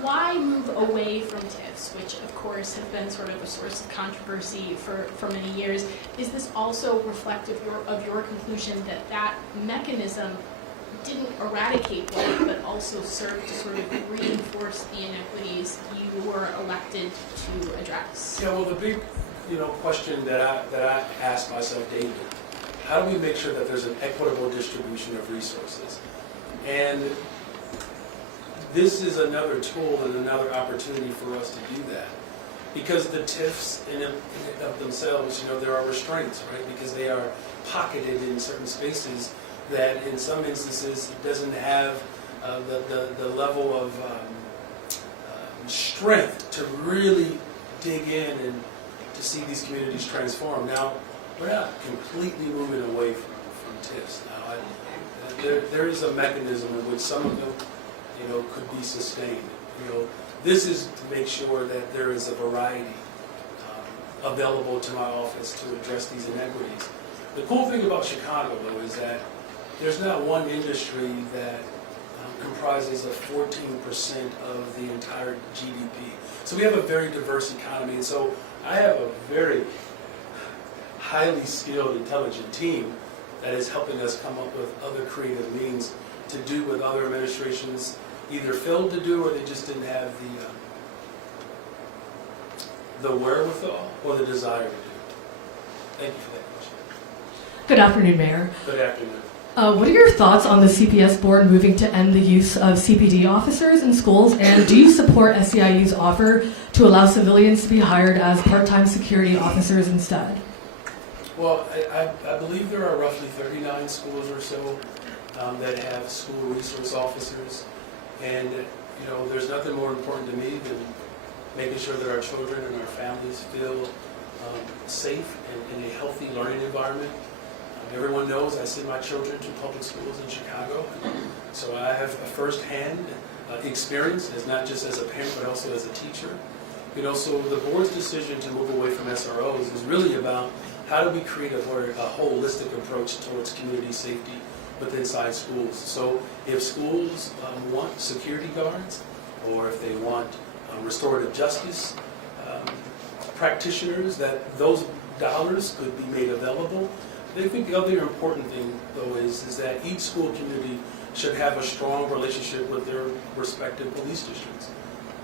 Why move away from TIFs, which of course have been sort of a source of controversy for many years? Is this also reflective of your conclusion that that mechanism didn't eradicate wealth, but also served to sort of reinforce the inequities you were elected to address? Yeah, well, the big question that I ask myself daily, how do we make sure that there's an equitable distribution of resources? And this is another tool and another opportunity for us to do that. Because the TIFs in and of themselves, there are restraints, right? Because they are pocketed in certain spaces that in some instances it doesn't have the level of strength to really dig in and to see these communities transform. Now, we're not completely moving away from TIFs. Now, there is a mechanism in which some of them could be sustained. This is to make sure that there is a variety available to my office to address these inequities. The cool thing about Chicago, though, is that there's not one industry that comprises of 14% of the entire GDP. So we have a very diverse economy, and so I have a very highly skilled, intelligent team that is helping us come up with other creative means to do what other administrations either failed to do or they just didn't have the wherewithal or the desire to do. Thank you for that question. Good afternoon, Mayor. Good afternoon. What are your thoughts on the CPS board moving to end the use of CPD officers in schools, and do you support SEIU's offer to allow civilians to be hired as part-time security officers instead? Well, I believe there are roughly 39 schools or so that have school resource officers, and there's nothing more important to me than making sure that our children and our families feel safe and in a healthy learning environment. Everyone knows I send my children to public schools in Chicago, so I have a first-hand experience, as not just as a parent, but also as a teacher. So the board's decision to move away from SROs is really about how do we create a holistic approach towards community safety within inside schools. So if schools want security guards, or if they want restorative justice practitioners, that those dollars could be made available. I think the other important thing, though, is that each school community should have a strong relationship with their respective police districts.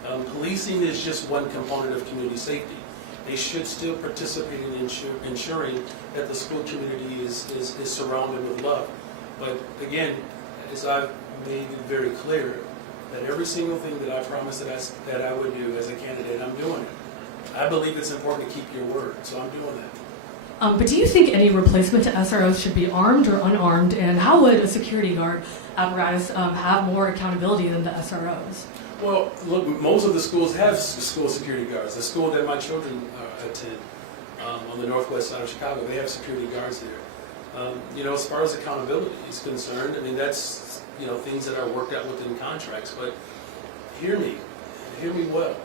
Policing is just one component of community safety. They should still participate in ensuring that the school community is surrounded with love. But again, as I've made it very clear, that every single thing that I promised that I would do as a candidate, I'm doing it. I believe it's important to keep your word, so I'm doing that. But do you think any replacement to SROs should be armed or unarmed? And how would a security guard apparatus have more accountability than the SROs? Well, look, most of the schools have school security guards. The school that my children attend on the northwest side of Chicago, they have security guards there. You know, as far as accountability is concerned, I mean, that's, you know, things that are worked out within contracts. But hear me well,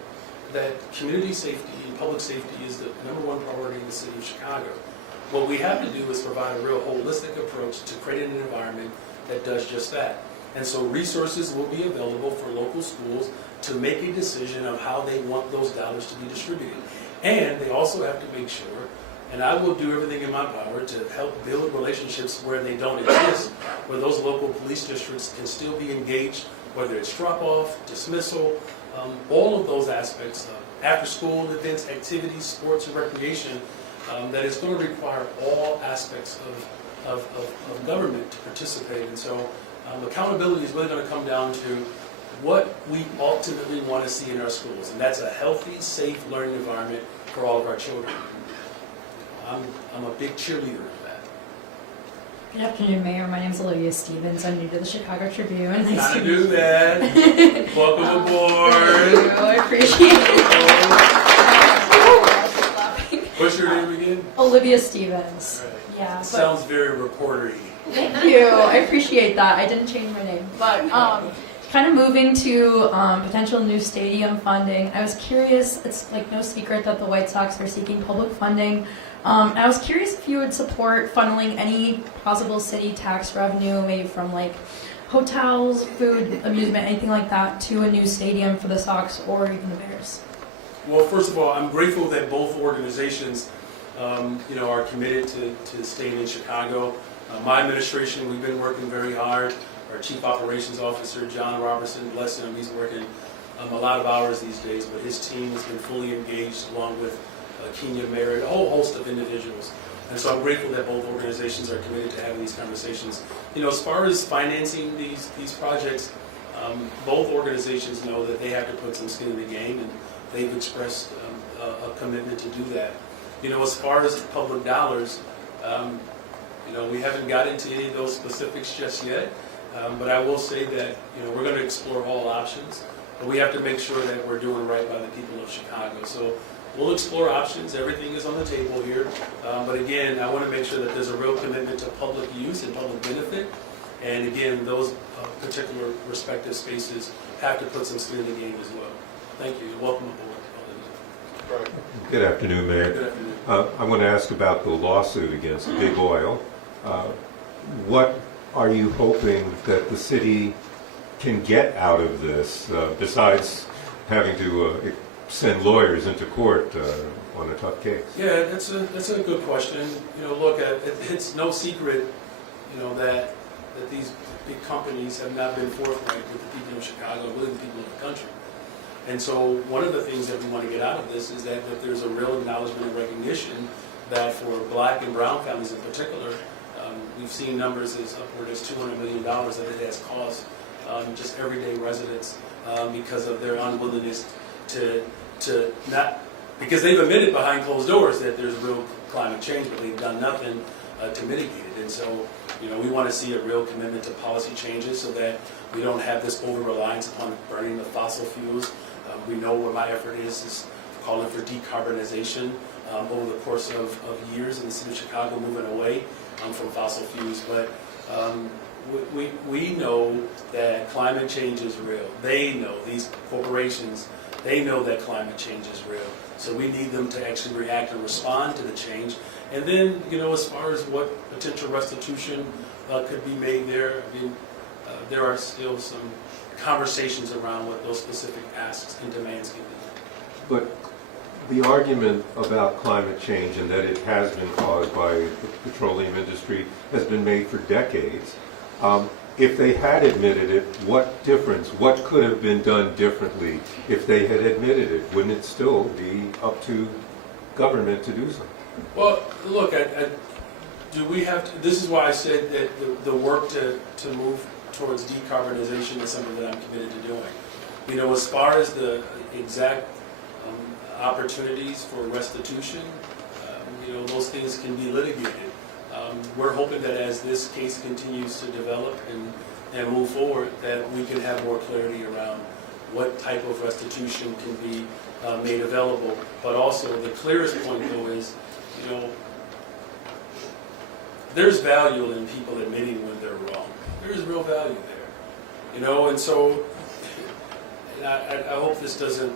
that community safety and public safety is the #1 priority in the city of Chicago. What we have to do is provide a real holistic approach to creating an environment that does just that. And so resources will be available for local schools to make a decision of how they want those dollars to be distributed. And they also have to make sure, and I will do everything in my power to help build relationships where they don't exist, where those local police districts can still be engaged, whether it's drop-off, dismissal, all of those aspects, after-school events, activities, sports, and recreation, that is going to require all aspects of government to participate. And so accountability is really going to come down to what we ultimately want to see in our schools, and that's a healthy, safe learning environment for all of our children. I'm a big cheerleader of that. Good afternoon, Mayor. My name is Olivia Stevens. I'm new to the Chicago Tribune. Nice How to to do meet you. that. Welcome aboard. Thank you. I appreciate it. What's your name again? Olivia Stevens. All right. Yeah. but- Sounds very reportery. Thank you. I appreciate that. I didn't change my name. But kind of moving to potential new stadium funding, I was curious, it's like no secret that the White Sox are seeking public funding. I was curious if you would support funneling any possible city tax revenue, maybe from like hotels, food, amusement, anything like that, to a new stadium for the Sox or even the Bears. Well, first of all, I'm grateful that both organizations, you know, are committed to staying in Chicago. My administration, we've been working very hard. Our Chief Operations Officer, John Robertson, bless him, he's working a lot of hours these days, but his team has been fully engaged along with Kenya Mayor and a whole host of individuals. And so I'm grateful that both organizations are committed to having these conversations. You know, as far as financing these projects, both organizations know that they have to put some skin in the game, and they've expressed a commitment to do that. You know, as far as public dollars, you know, we haven't got into any of those specifics just yet, but I will say that, you know, we're going to explore all options, but we have to make sure that we're doing right by the people of Chicago. So we'll explore options. Everything is on the table here, but again, I want to make sure that there's a real commitment to public use and public benefit, and again, those particular respective spaces have to put some skin in the game as well. Thank you. Welcome aboard. Good afternoon, Mayor. Good afternoon. I want to ask about the lawsuit against Big Oil. What are you hoping that the city can get out of this, besides having to send lawyers into court on a tough case? Yeah, that's a good question. You know, look, it's no secret, you know, that these big companies have not been forthright with the people of Chicago, with the people of the country. And so one of the things that we want to get out of this is that there's a real acknowledgement and recognition that for black and brown families in particular, we've seen numbers as upward as $200 million that it has cost just everyday residents because of their unwillingness to not, because they've admitted behind closed doors that there's real climate change, but they've done nothing to mitigate it. And so, you know, we want to see a real commitment to policy changes so that we don't have this over-reliance upon burning the fossil fuels. We know what my effort is calling for decarbonization over the course of years in the city of Chicago, moving away from fossil fuels. But we know that climate change is real. They know, these corporations, they know that climate change is real. So we need them to actually react and respond to the change. And then, you know, as far as what potential restitution could be made there, I mean, there are still some conversations around what those specific asks and demands can be. But the argument about climate change and that it has been caused by the petroleum industry has been made for decades. If they had admitted it, what difference, what could have been done differently if they had admitted it? Wouldn't it still be up to government to do something? Well, look, do we have to, this is why I said that the work to move towards decarbonization is something that I'm committed to doing. You know, as far as the exact opportunities for restitution, you know, those things can be litigated. We're hoping that as this case continues to develop and move forward, that we can have more clarity around what type of restitution can be made available. But also, the clearest point, though, is, you know, there's value in people admitting when they're wrong. There is real value there, you know, and so and I hope this doesn't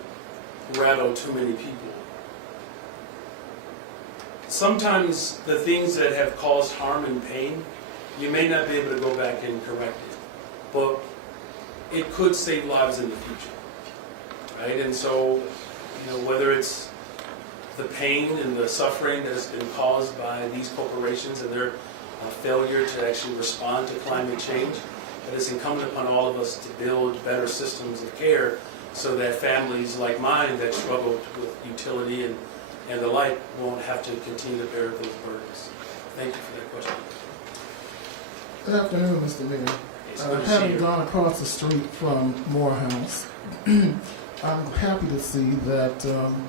rattle too many people. Sometimes the things that have caused harm and pain, you may not be able to go back and correct it, but it could save lives in the future, right? And so, you know, whether it's the pain and the suffering that has been caused by these corporations and their failure to actually respond to climate change, but it's incumbent upon all of us to build better systems of care so that families like mine that struggled with utility and the like won't have to continue to bear those burdens. Thank you for that question. Good afternoon, Mr. Mayor. It's good to see Having you. gone across the street from Morehouse, I'm happy to see that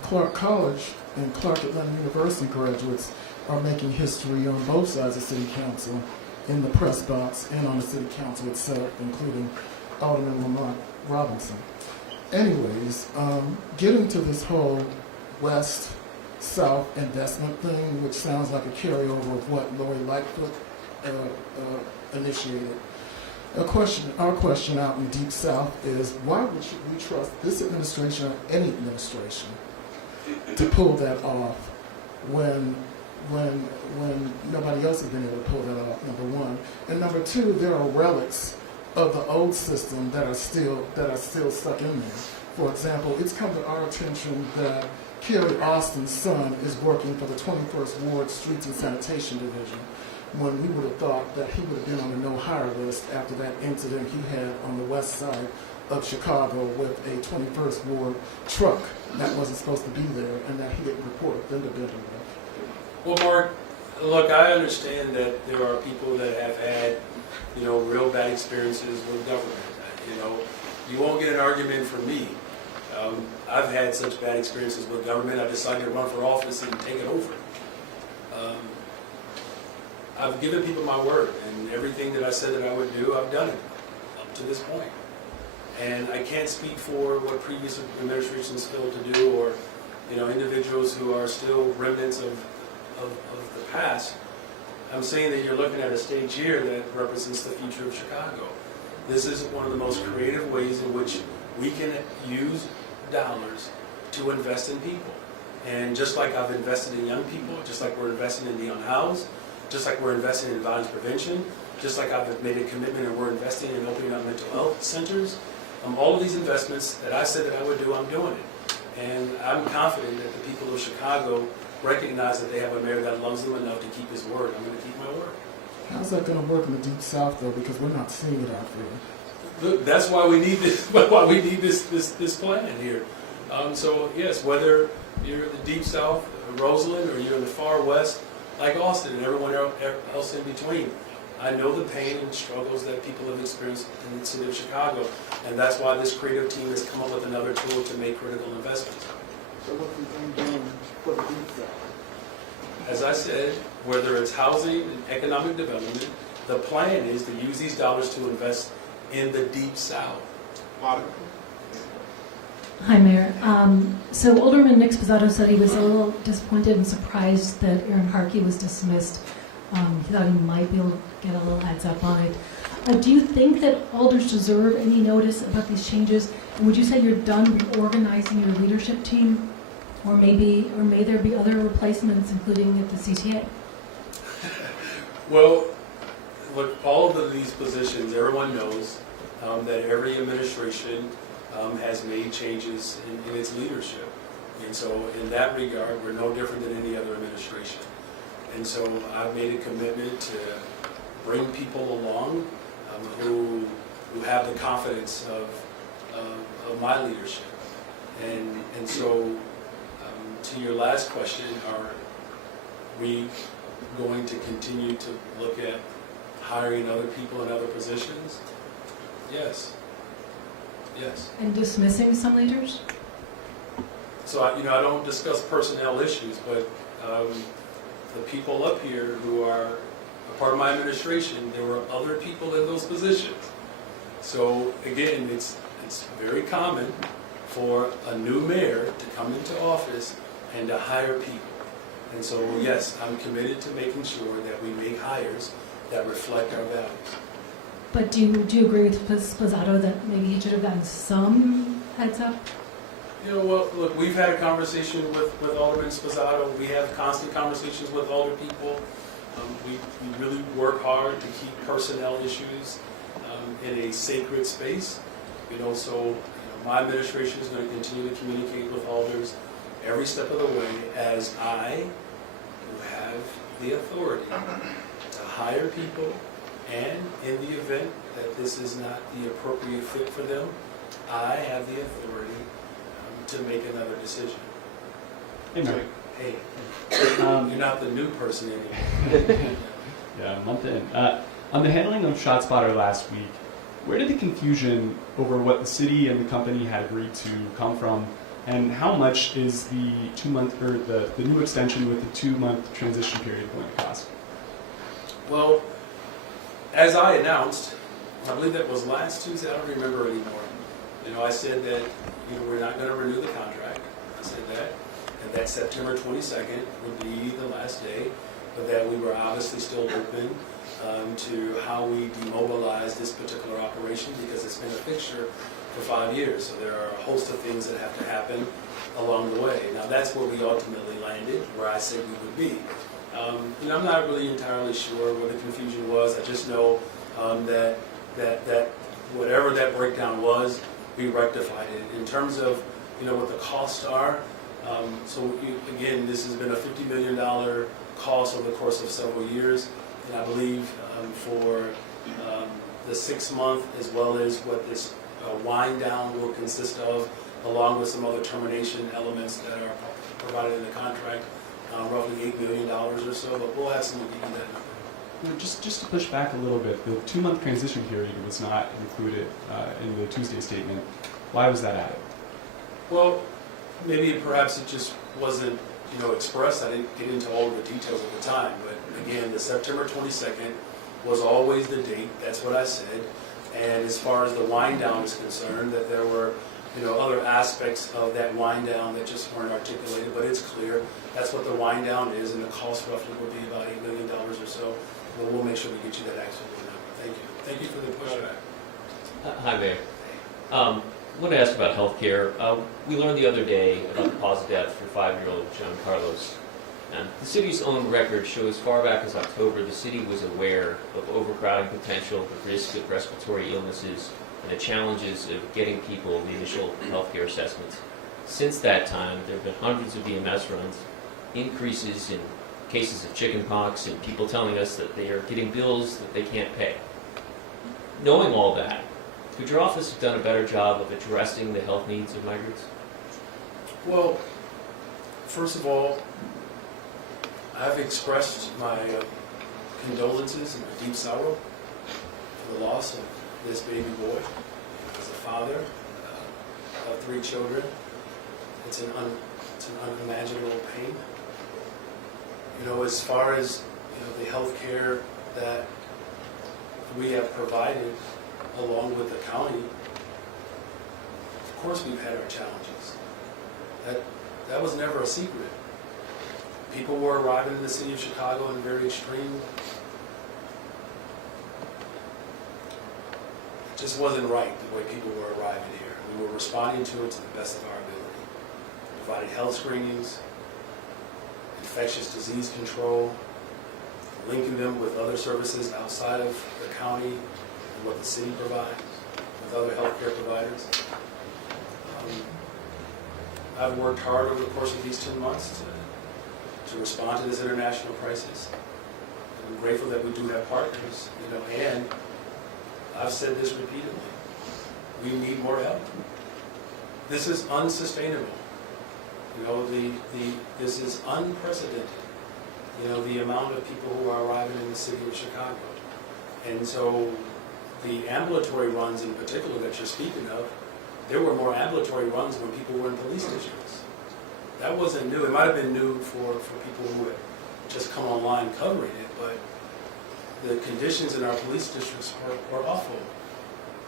Clark College and Clark Atlanta University graduates are making history on both sides of City Council, in the press box and on the City Council itself, including Alderman Lamont Robinson. Anyways, getting to this whole West-South investment thing, which sounds like a carryover of what Lori Lightfoot initiated. Our question out in the Deep South is, why would we trust this administration or any administration to pull that off when nobody else has been able to pull that off, number one. And number two, there are relics of the old system that are still stuck in there. For example, it's come to our attention that Kerry Austin's son is working for the 21st Ward Streets and Sanitation Division, when we would have thought that he would have been on the no-hire list after that incident he had on the west side of Chicago with a 21st Ward truck that wasn't supposed to be there and that he didn't report a fender bender with. Well, Mark, look, I understand that there are people that have had, you know, real bad experiences with government. You know, you won't get an argument from me. I've had such bad experiences with government, I decided to run for office and take it over. I've given people my word, and everything that I said that I would do, I've done it up to this point. And I can't speak for what previous administrations failed to do, or, you know, individuals who are still remnants of the past. I'm saying that you're looking at a stage here that represents the future of Chicago. This is one of the most creative ways in which we can use dollars to invest in people. And just like I've invested in young people, just like we're investing in Neon House, just like we're investing in violence prevention, just like I've made a commitment and we're investing in opening up mental health centers, all of these investments that I said that I would do, I'm doing it. And I'm confident that the people of Chicago recognize that they have a mayor that loves them enough to keep his word. I'm going to keep my word. How's that going to work in the Deep South, though? Because we're not seeing it out there. Look, that's why we need this. Why we need this plan here. So yes, whether you're in the Deep South, Roseland, or you're in the far West, like Austin and everyone else in between, I know the pain and struggles that people have experienced in the city of Chicago, and that's why this creative team has come up with another tool to make critical investments. So what's the end game for the Deep South? As I said, whether it's housing and economic development, the plan is to use these dollars to invest in the Deep South. Hi, Mayor. So Alderman Nick Sposato said he was a little disappointed and surprised that Aaron Harkey was dismissed. He thought he might be able to get a little heads up on it. Do you think that alders deserve any notice about these changes? And would you say you're done reorganizing your leadership team? Or may there be other replacements, including at the CTA? Well, look, all of these positions, everyone knows that every administration has made changes in its leadership. And so in that regard, we're no different than any other administration. And so I've made a commitment to bring people along who have the confidence of my leadership. And so to your last question, are we going to continue to look at hiring other people in other positions? Yes. Yes. And dismissing some leaders? So, I don't discuss personnel issues, but the people up here who are a part of my administration, there were other people in those positions. So, again, it's very common for a new mayor to come into office and to hire people. And so, yes, I'm committed to making sure that we make hires that reflect our values. But do you agree with Sposato that maybe he should have gotten some heads up? Well, look, we've had a conversation with Alderman Sposato. We have constant conversations with alder people. We really work hard to keep personnel issues in a sacred space. So my administration is going to continue to communicate with alders every step of the way, as I who have the authority to hire people, and in the event that this is not the appropriate fit for them, I have the authority to make another decision. Hey, Mike. Hey, you're not the new person anymore. Yeah, a month in. On the handling of ShotSpotter last week, where did the confusion over what the city and the company had agreed to come from, and how much is the 2-month or the new extension with the 2-month transition period going to cost? Well, as I announced, I believe that was last Tuesday, I don't remember anymore. I said that we're not going to renew the contract. I said that, and that September 22nd would be the last day, but that we were obviously still open to how we demobilize this particular operation, because it's been a fixture for 5 years. So there are a host of things that have to happen along the way. Now that's where we ultimately landed, where I said we would be. I'm not really entirely sure what the confusion was. I just know that whatever that breakdown was, we rectified it. In terms of what the costs are, again, this has been a $50 million cost over the course of several years, and I believe for the 6-month, as well as what this wind down will consist of, along with some other termination elements that are provided in the contract, roughly $8 million or so, but we'll have someone give you that number. Just to push back a little bit, the 2-month transition period was not included in the Tuesday statement. Why was that added? Well, maybe perhaps it just wasn't expressed. I didn't get into all of the details at the time, but again, the September 22nd was always the date. That's what I said. And as far as the wind down is concerned, that there were other aspects of that wind down that just weren't articulated, but it's clear that's what the wind down is, and the cost roughly will be about $8 million or so. But we'll make sure we get you that actual number. Thank you. Thank you for the pushback. Hi, Mayor. I want to ask about healthcare. We learned the other day about the cause of death for 5-year-old John Carlos. And the city's own record shows as far back as October, the city was aware of overcrowding potential, the risk of respiratory illnesses, and the challenges of getting people the initial healthcare assessments. Since that time, there have been hundreds of EMS runs, increases in cases of chickenpox, and people telling us that they are getting bills that they can't pay. Knowing all that, could your office have done a better job of addressing the health needs of migrants? Well, first of all, I've expressed my condolences and my deep sorrow for the loss of this baby boy. As a father of 3 children, it's an unimaginable pain. As far as the health care that we have provided along with the county, of course we've had our challenges. That was never a secret. People were arriving in the city of Chicago in very extreme. It just wasn't right the way people were arriving here. We were responding to it to the best of our ability. We provided health screenings, infectious disease control, linking them with other services outside of the county and what the city provides. with other healthcare providers. I've worked hard over the course of these 2 months to respond to this international crisis. I'm grateful that we do have partners, and I've said this repeatedly. We need more help. This is unsustainable. This is unprecedented. The amount of people who are arriving in the city of Chicago. And so the ambulatory runs in particular that you're speaking of, there were more ambulatory runs when people were in police districts. That wasn't new. It might have been new for people who had just come online covering it, but the conditions in our police districts were awful.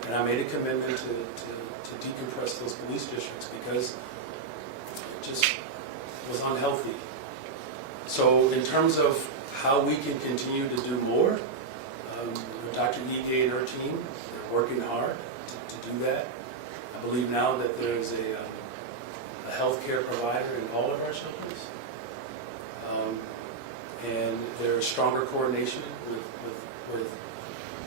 And I made a commitment to decompress those police districts because it just was unhealthy. So in terms of how we can continue to do more, Dr. Ige and her team are working hard to do that. I believe now that there's a healthcare provider in all of our shelters. And there's stronger coordination with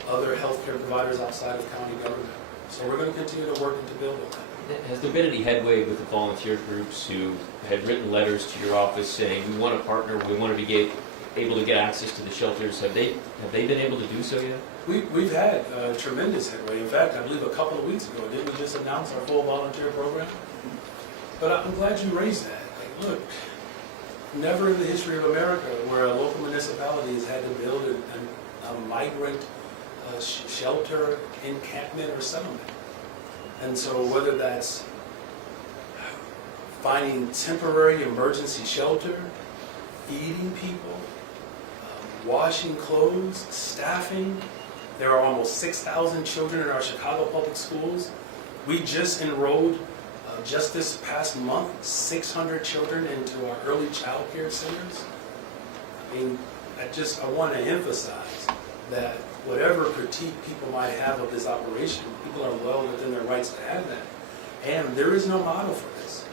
other healthcare providers outside of county government. So we're going to continue to work and to build on that. Has there been any headway with the volunteer groups who had written letters to your office saying, we want to partner, we want to be able to get access to the shelters? Have they been able to do so yet? We've had tremendous headway. In fact, I believe a couple of weeks ago, didn't we just announce our full volunteer program? But I'm glad you raised that. Like, look, never in the history of America where a local municipality has had to build a migrant shelter, encampment, or settlement. And so whether that's finding temporary emergency shelter, feeding people, washing clothes, staffing. There are almost 6,000 children in our Chicago public schools. We just enrolled, just this past month, 600 children into our early child care centers. I mean, I want to emphasize that whatever critique people might have of this operation, people are well within their rights to have that. And there is no model for this.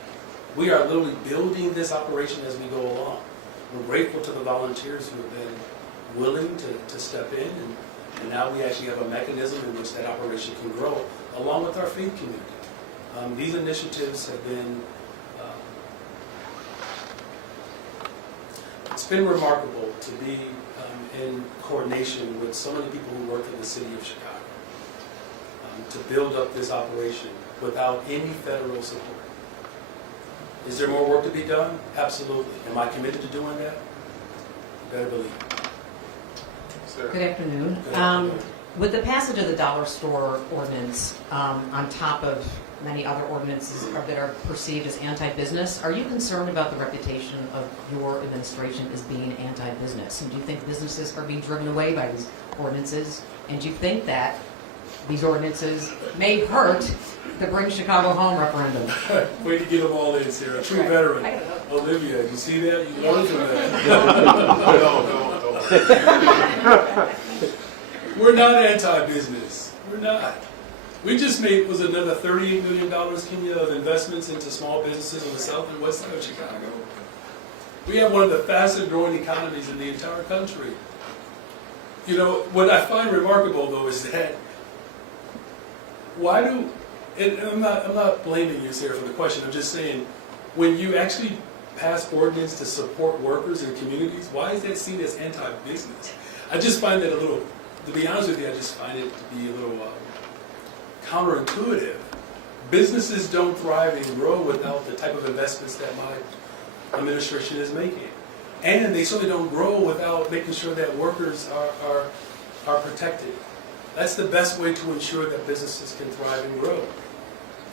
We are literally building this operation as we go along. We're grateful to the volunteers who have been willing to step in, and now we actually have a mechanism in which that operation can grow, along with our faith community. These initiatives have been, it's been remarkable to be in coordination with so many people who work in the city of Chicago to build up this operation without any federal support. Is there more work to be done? Absolutely. Am I committed to doing that? You better believe it. Good afternoon. Good afternoon. With the passage of the dollar store ordinance, on top of many other ordinances that are perceived as anti-business, are you concerned about the reputation of your administration as being anti-business? And do you think businesses are being driven away by these ordinances? And do you think that these ordinances may hurt the Bring Chicago Home referendum? Way to get them all in, Sarah. True veteran. Olivia, you see that? You wanted to that. No. We're not anti-business. We're not. We just made, was another $38 million, Kenya, of investments into small businesses on the south and west side of Chicago. We have one of the fastest growing economies in the entire country. You know, what I find remarkable though is that why do, and I'm not blaming you, Sarah, for the question, I'm just saying, when you actually pass ordinance to support workers and communities, why is that seen as anti-business? I just find that a little, to be honest with you, I just find it to be a little counterintuitive. Businesses don't thrive and grow without the type of investments that my administration is making. And they certainly don't grow without making sure that workers are protected. That's the best way to ensure that businesses can thrive and grow.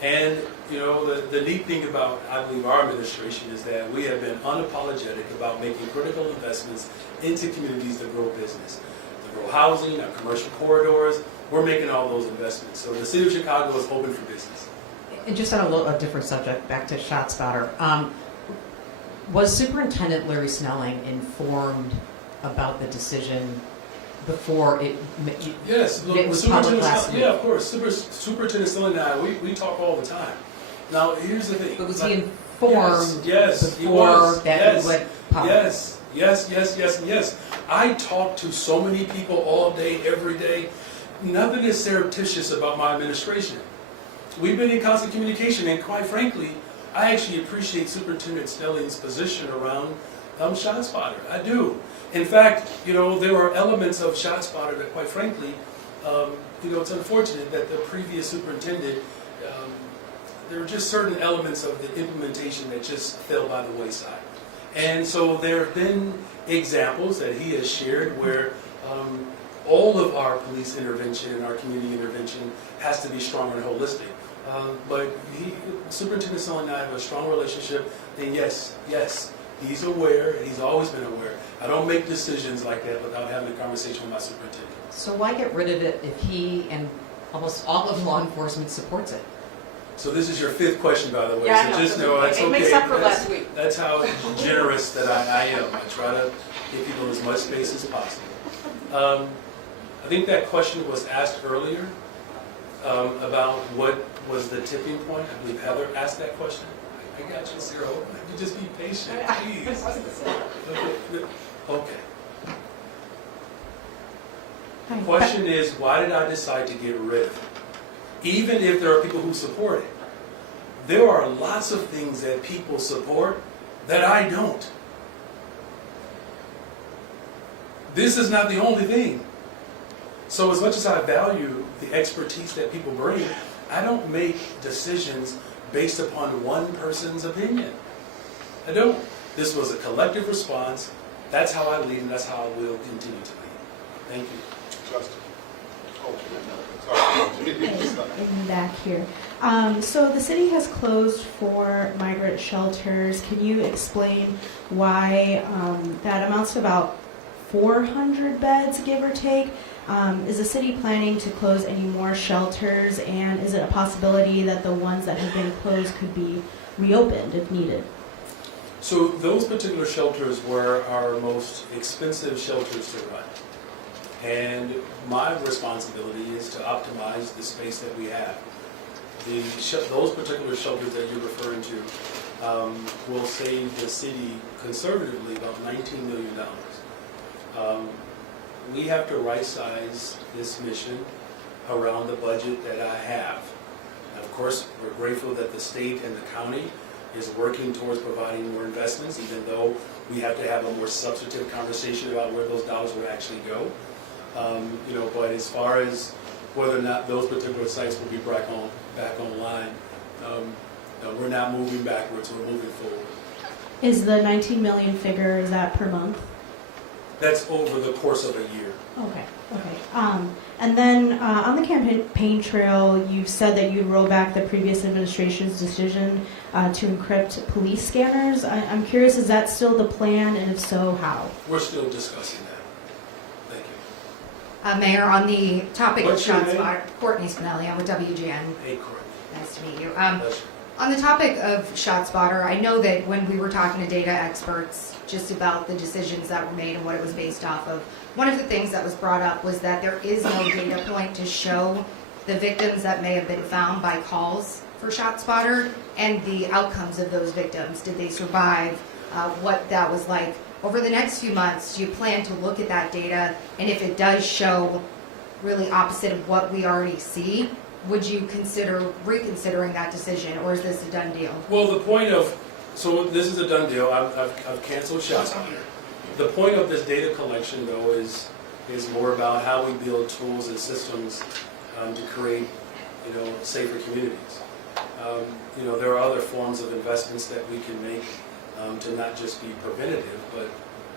And, you know, the neat thing about, I believe, our administration is that we have been unapologetic about making critical investments into communities that grow business, to grow housing, our commercial corridors. We're making all those investments. So the city of Chicago is open for business. And just on a different subject, back to ShotSpotter. Was Superintendent Larry Snelling informed about the decision before it was public last week? Yeah, of course. Superintendent Snelling and I, we talk all the time. Now, here's the thing. But was he informed yes, before that he went public? Yes. I talk to so many people all day, every day. nothing is surreptitious about my administration. We've been in constant communication, and quite frankly, I actually appreciate Superintendent Stelling's position around ShotSpotter. I do. In fact, there are elements of ShotSpotter that, quite frankly, it's unfortunate that the previous superintendent, there were just certain elements of the implementation that just fell by the wayside. And so there have been examples that he has shared where all of our police intervention and our community intervention has to be strong and holistic. But Superintendent Stelling and I have a strong relationship, and yes, he's aware, and he's always been aware. I don't make decisions like that without having a conversation with my superintendent. So why get rid of it if he and almost all of law enforcement supports it? So this is your fifth question, by the way. Yeah, so I know. just know it's It okay. makes up for last week. That's how generous that I am. I try to give people as much space as possible. I think that question was asked earlier about what was the tipping point. I believe Heather asked that question. I got you, Sarah. You just be patient, please. Okay. The question is, why did I decide to get rid of it? Even if there are people who support it, there are lots of things that people support that I don't. This is not the only thing. So as much as I value the expertise that people bring, I don't make decisions based upon one person's opinion. I don't. This was a collective response. That's how I lead, and that's how I will continue to lead. Thank you. Justin. In back here. So the city has closed 4 migrant shelters. Can you explain why that amounts to about 400 beds, give or take? Is the city planning to close any more shelters, and is it a possibility that the ones that have been closed could be reopened if needed? So those particular shelters were our most expensive shelters to run. And my responsibility is to optimize the space that we have. Those particular shelters that you're referring to will save the city conservatively about $19 million. We have to right-size this mission around the budget that I have. And of course, we're grateful that the state and the county is working towards providing more investments, even though we have to have a more substantive conversation about where those dollars would actually go. But as far as whether or not those particular sites will be back online, we're not moving backwards, we're moving forward. Is the 19 million figure, is that per month? That's over the course of a year. Okay. And then on the campaign trail, you've said that you'd roll back the previous administration's decision to encrypt police scanners. I'm curious, is that still the plan, and if so, how? We're still discussing that. Thank you. Mayor, on the topic What's of your name? ShotSpotter, Courtney Spinelli, I'm with WGN. Hey, Courtney. Nice to meet you. Pleasure. On the topic of ShotSpotter, I know that when we were talking to data experts just about the decisions that were made and what it was based off of, one of the things that was brought up was that there is no data point to show the victims that may have been found by calls for ShotSpotter and the outcomes of those victims. Did they survive? What that was like. Over the next few months, do you plan to look at that data? And if it does show really opposite of what we already see, would you consider reconsidering that decision, or is this a done deal? Well, the point of, so this is a done deal. I've canceled ShotSpotter. The point of this data collection, though, is more about how we build tools and systems to create, safer communities. There are other forms of investments that we can make to not just be preventative,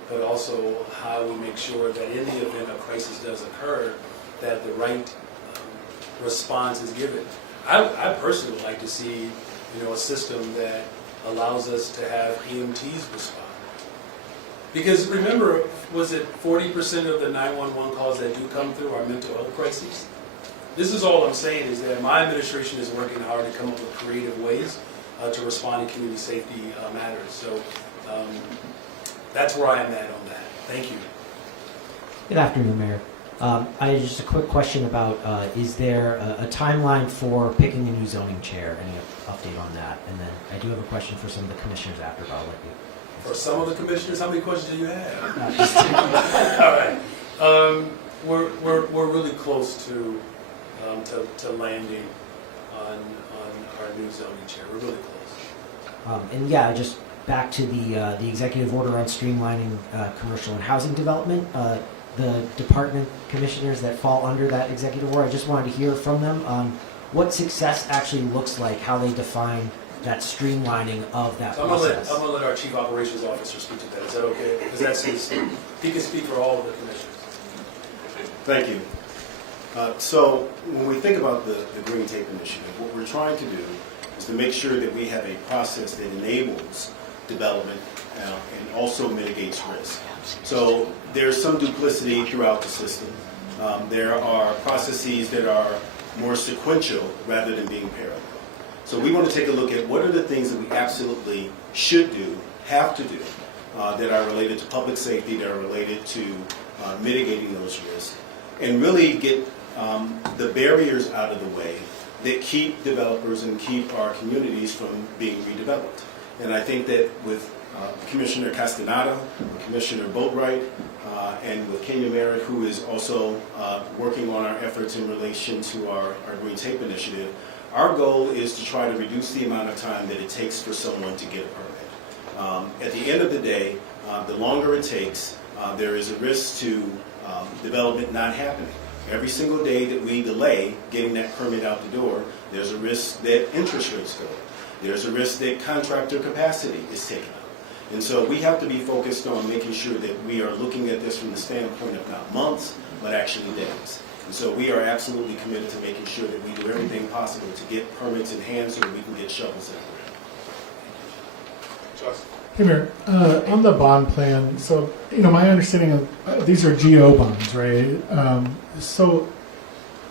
but also how we make sure that in the event a crisis does occur, that the right response is given. I personally would like to see, a system that allows us to have EMTs respond. Because remember, was it 40% of the 911 calls that do come through are mental health crises? This is all I'm saying, is that my administration is working hard to come up with creative ways to respond to community safety matters. So that's where I am at on that. Thank you. Good afternoon, Mayor. I had just a quick question about, is there a timeline for picking a new zoning chair? Any update on that? And then I do have a question for some of the commissioners after, but I'll let you. For some of the commissioners, how many questions do you have? All right. We're really close to landing on our new zoning chair. We're really close. And yeah, just back to the executive order on streamlining commercial and housing development. The department commissioners that fall under that executive order, I just wanted to hear from them on what success actually looks like, how they define that streamlining of that So process. I'm going to let our chief operations officer speak to that. Is that okay? Because that's he can speak for all of the commissioners. Thank you. So when we think about the Green Tape Initiative, what we're trying to do is to make sure that we have a process that enables development and also mitigates risk. So there's some duplicity throughout the system. There are processes that are more sequential rather than being parallel. So we want to take a look at what are the things that we absolutely should do, have to do, that are related to public safety, that are related to mitigating those risks, and really get the barriers out of the way that keep developers and keep our communities from being redeveloped. And I think that with Commissioner Castaneda, Commissioner Boatwright, and with Kenya Merritt, who is also working on our efforts in relation to our Green Tape Initiative, our goal is to try to reduce the amount of time that it takes for someone to get a permit. At the end of the day, the longer it takes, there is a risk to development not happening. Every single day that we delay getting that permit out the door, there's a risk that interest rates go up. There's a risk that contractor capacity is taken up. And so we have to be focused on making sure that we are looking at this from the standpoint of not months, but actually days. And so we are absolutely committed to making sure that we do everything possible to get permits in hand so that we can get shovels in the ground. Hey, Mayor, on the bond plan, so, my understanding of these are GO bonds, right?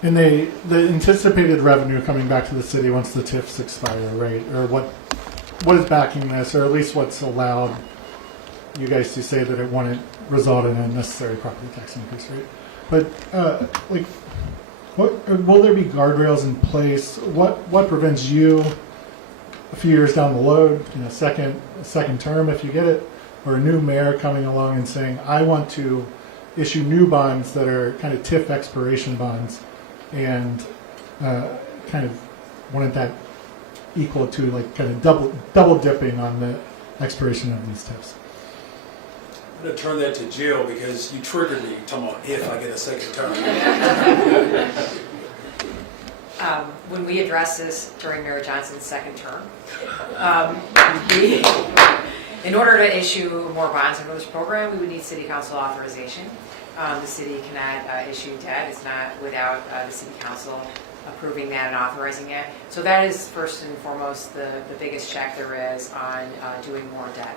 And the anticipated revenue coming back to the city once the TIFs expire, right? Or what is backing this, or at least what's allowed you guys to say that it wouldn't result in a necessary property tax increase, right? But will there be guardrails in place? What prevents you a few years down the road, second term if you get it, or a new mayor coming along and saying, I want to issue new bonds that are kind of TIF expiration bonds, and kind of wouldn't that equal to like kind of double dipping on the expiration of these TIFs? I'm going to turn that to Jill because you triggered me talking about if I get a second term. When we addressed this during Mayor Johnson's second term, in order to issue more bonds under this program, we would need city council authorization. The city cannot issue debt. It's not without the city council approving that and authorizing it. So that is first and foremost the biggest check there is on doing more debt.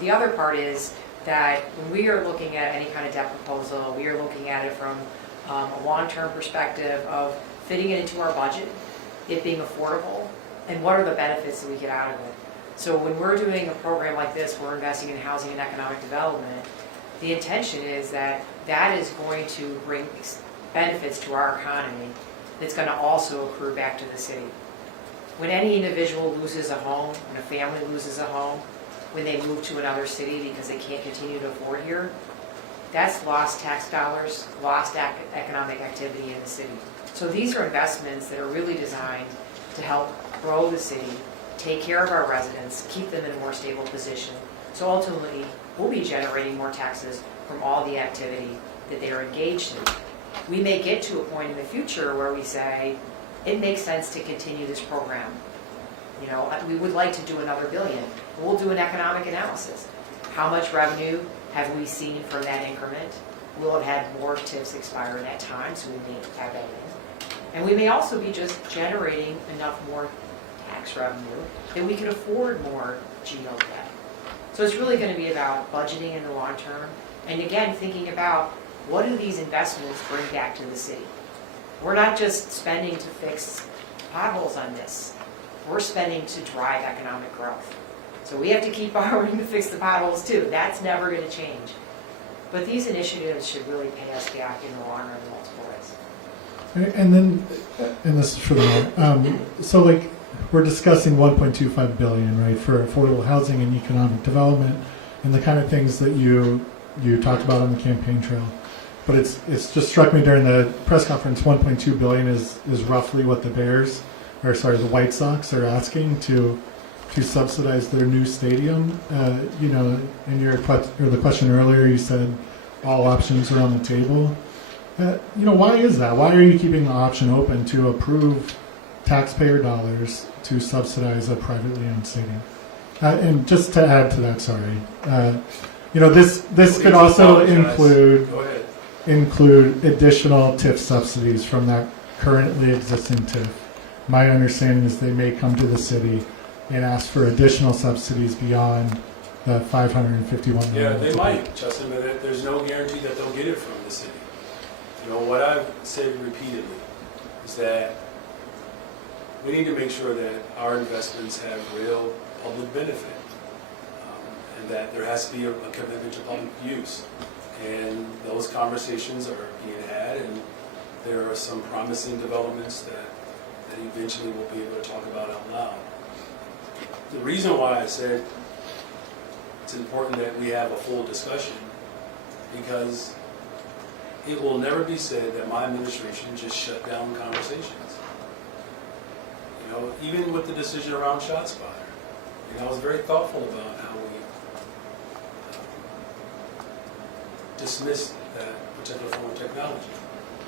The other part is that when we are looking at any kind of debt proposal, we are looking at it from a long-term perspective of fitting it into our budget, it being affordable, and what are the benefits that we get out of it. So when we're doing a program like this, we're investing in housing and economic development, the intention is that that is going to bring benefits to our economy that's going to also accrue back to the city. When any individual loses a home, when a family loses a home, when they move to another city because they can't continue to afford here, that's lost tax dollars, lost economic activity in the city. So these are investments that are really designed to help grow the city, take care of our residents, keep them in a more stable position. So ultimately, we'll be generating more taxes from all the activity that they are engaged in. We may get to a point in the future where we say, it makes sense to continue this program. We would like to do another $1 billion. We'll do an economic analysis. How much revenue have we seen from that increment? We'll have had more TIFs expire in that time, so we may have that in. And we may also be just generating enough more tax revenue that we can afford more GO debt. So it's really going to be about budgeting in the long term. And again, thinking about what do these investments bring back to the city? We're not just spending to fix potholes on this. We're spending to drive economic growth. So we have to keep borrowing to fix the potholes too. That's never going to change. But these initiatives should really pay us back in the long run in multiple ways. And then, and this is for the mayor, so like we're discussing $1.25 billion, right, for affordable housing and economic development, and the kind of things that you talked about on the campaign trail. but it's just struck me during the press conference, 1.2 billion is roughly what the the White Sox are asking to subsidize their new stadium. You know, in the question earlier, you said all options are on the table. You know, why is that? Why are you keeping the option open to approve taxpayer dollars to subsidize a privately owned stadium? And just to add to that, sorry, you know, this could also include additional TIF subsidies from that currently existing TIF. My understanding is they may come to the city and ask for additional subsidies beyond the 551 million. Yeah, they might, Justin, but there's no guarantee that they'll get it from the city. You know, what I've said repeatedly is that we need to make sure that our investments have real public benefit, and that there has to be a commitment to public use. And those conversations are being had, and there are some promising developments that eventually we'll be able to talk about out loud. The reason why I said it's important that we have a full discussion, because it will never be said that my administration just shut down conversations. You know, even with the decision around ShotSpotter, you know, I was very thoughtful about how we dismissed that particular form of technology.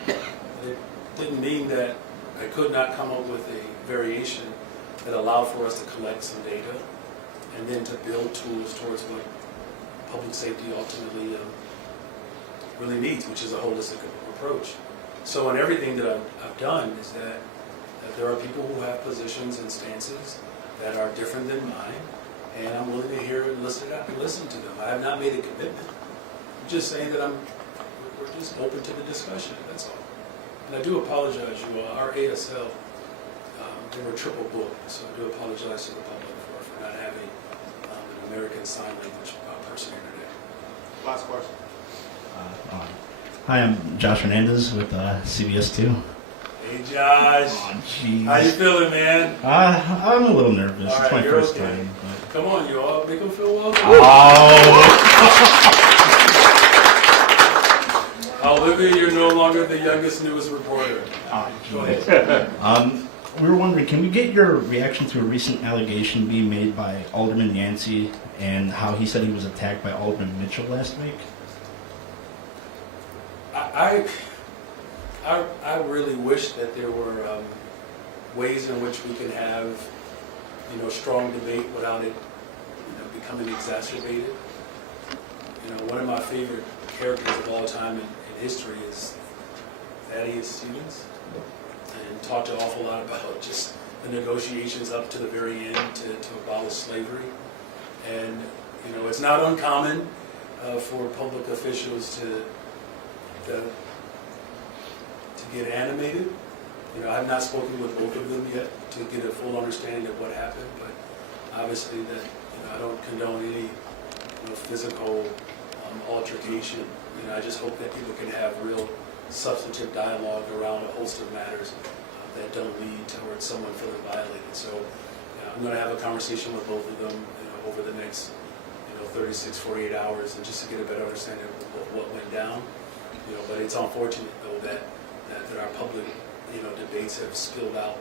It didn't mean that I could not come up with a variation that allowed for us to collect some data and then to build tools towards what public safety ultimately really needs, which is a holistic approach. So in everything that I've done is that there are people who have positions and stances that are different than mine, and I'm willing to hear and listen to them. I have not made a commitment. I'm just saying that we're just open to the discussion, that's all. And I do apologize, you all. Our ASL, they were triple booked, so I do apologize to the public for not having an American Sign Language person here today. Last question. Hi, I'm Josh Hernandez with CBS 2. Hey, Josh. Oh, jeez. How you feeling, man? I'm a little nervous. All It's right, my you're first okay. time. Come on, you all. Make them feel welcome. Oh! Olivia, you're no longer the youngest, newest reporter. Go ahead. We were wondering, can we get your reaction to a recent allegation being made by Alderman Yancey and how he said he was attacked by Alderman Mitchell last week? I really wish that there were ways in which we can have, you know, strong debate without it, you know, becoming exacerbated. You know, one of my favorite characters of all time in history is Thaddeus Stevens, and talked an awful lot about just the negotiations up to the very end to abolish slavery. And, you know, it's not uncommon for public officials to get animated. You know, I have not spoken with both of them yet to get a full understanding of what happened, but obviously that, you know, I don't condone any, you know, physical altercation. You know, I just hope that people can have real substantive dialogue around a host of matters that don't lead towards someone feeling violated. So I'm going to have a conversation with both of them, you know, over the next, you know, 36, 48 hours, and just to get a better understanding of what went down. You know, but it's unfortunate though that our public, you know, debates have spilled out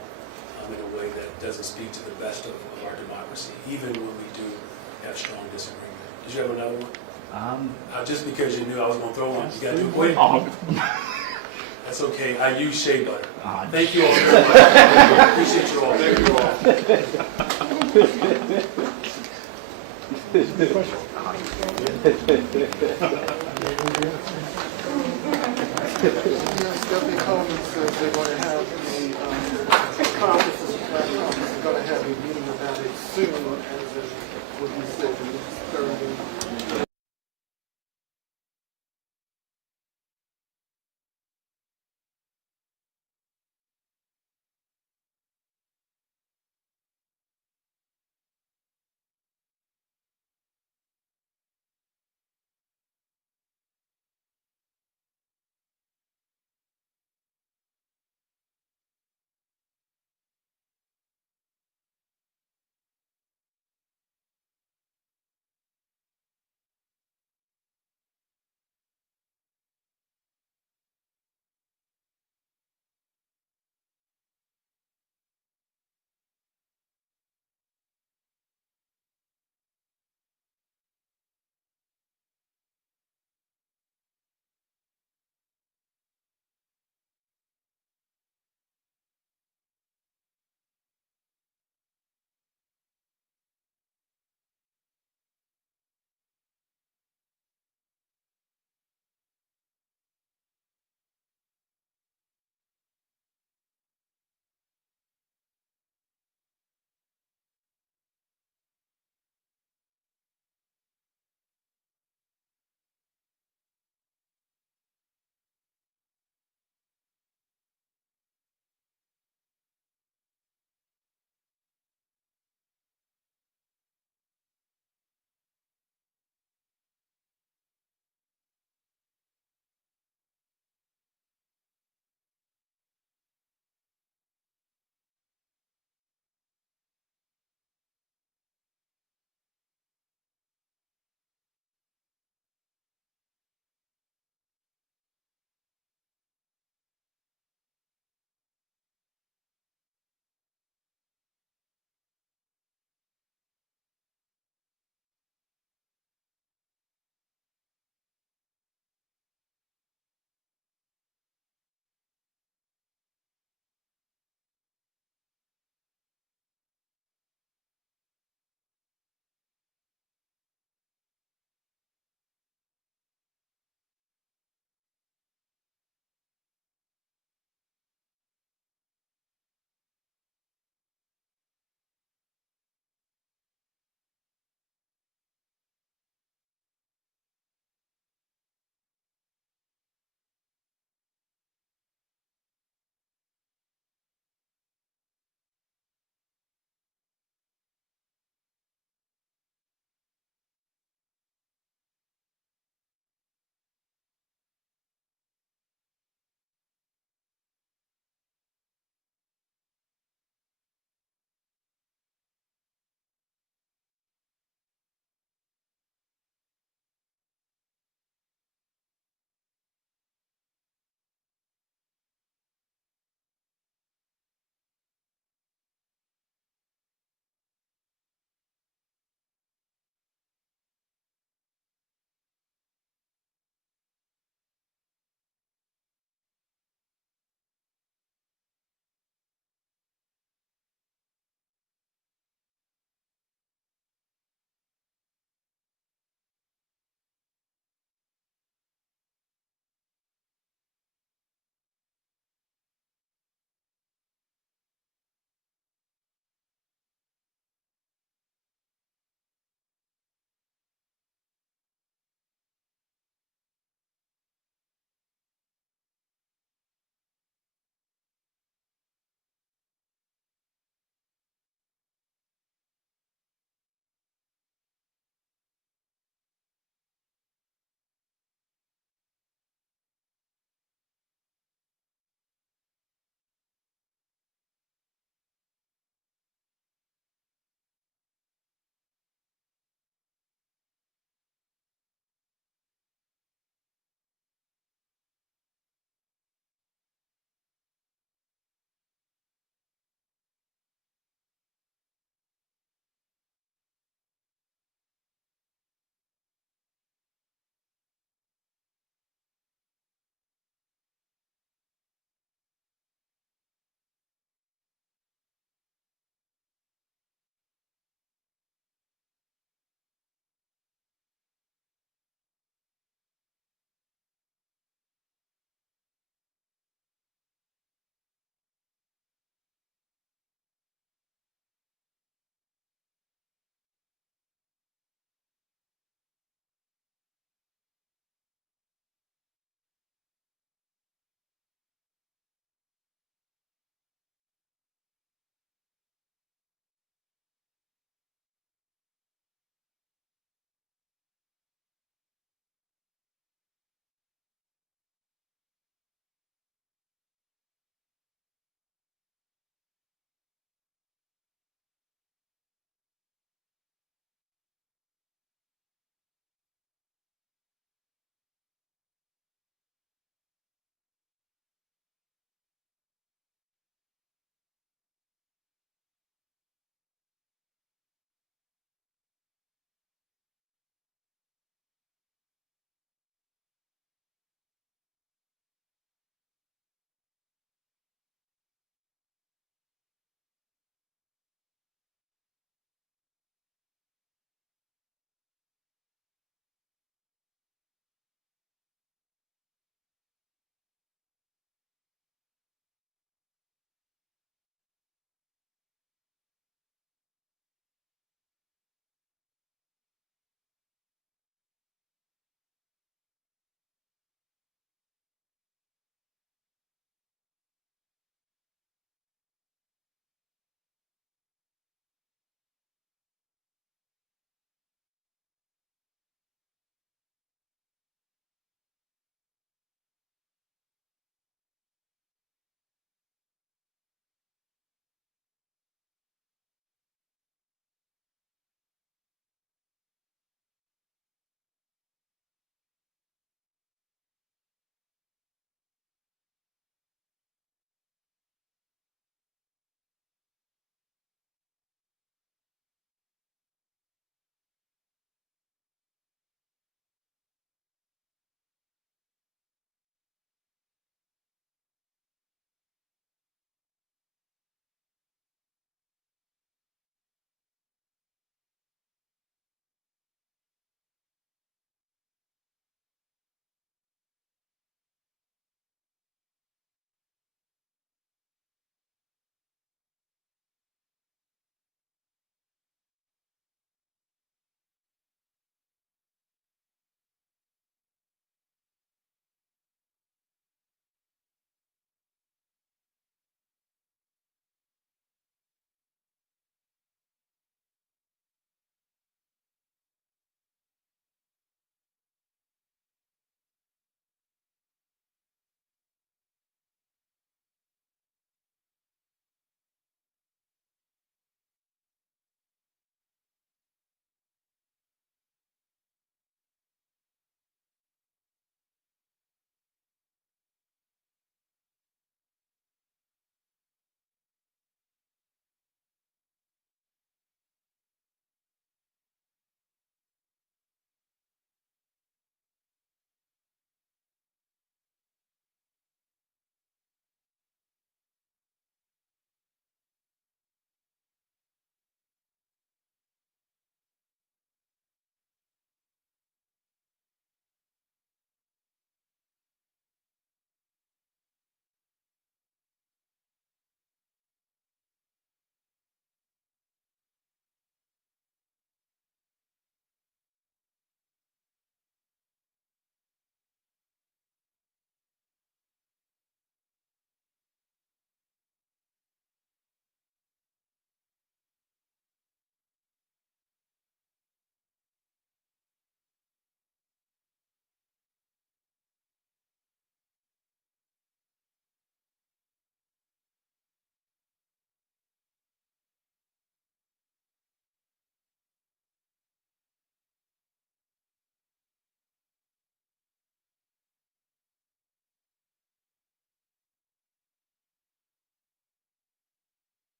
in a way that doesn't speak to the best of our democracy, even when we do have strong disagreement. Did you have another one? Just because you knew I was going to throw one, you got to do quick. That's okay. I use shea butter. Thank you all very much. I appreciate you all. Thank you all. Stephanie Coleman says they're going to have a conference, they're going to have a meeting about it soon, as what you said,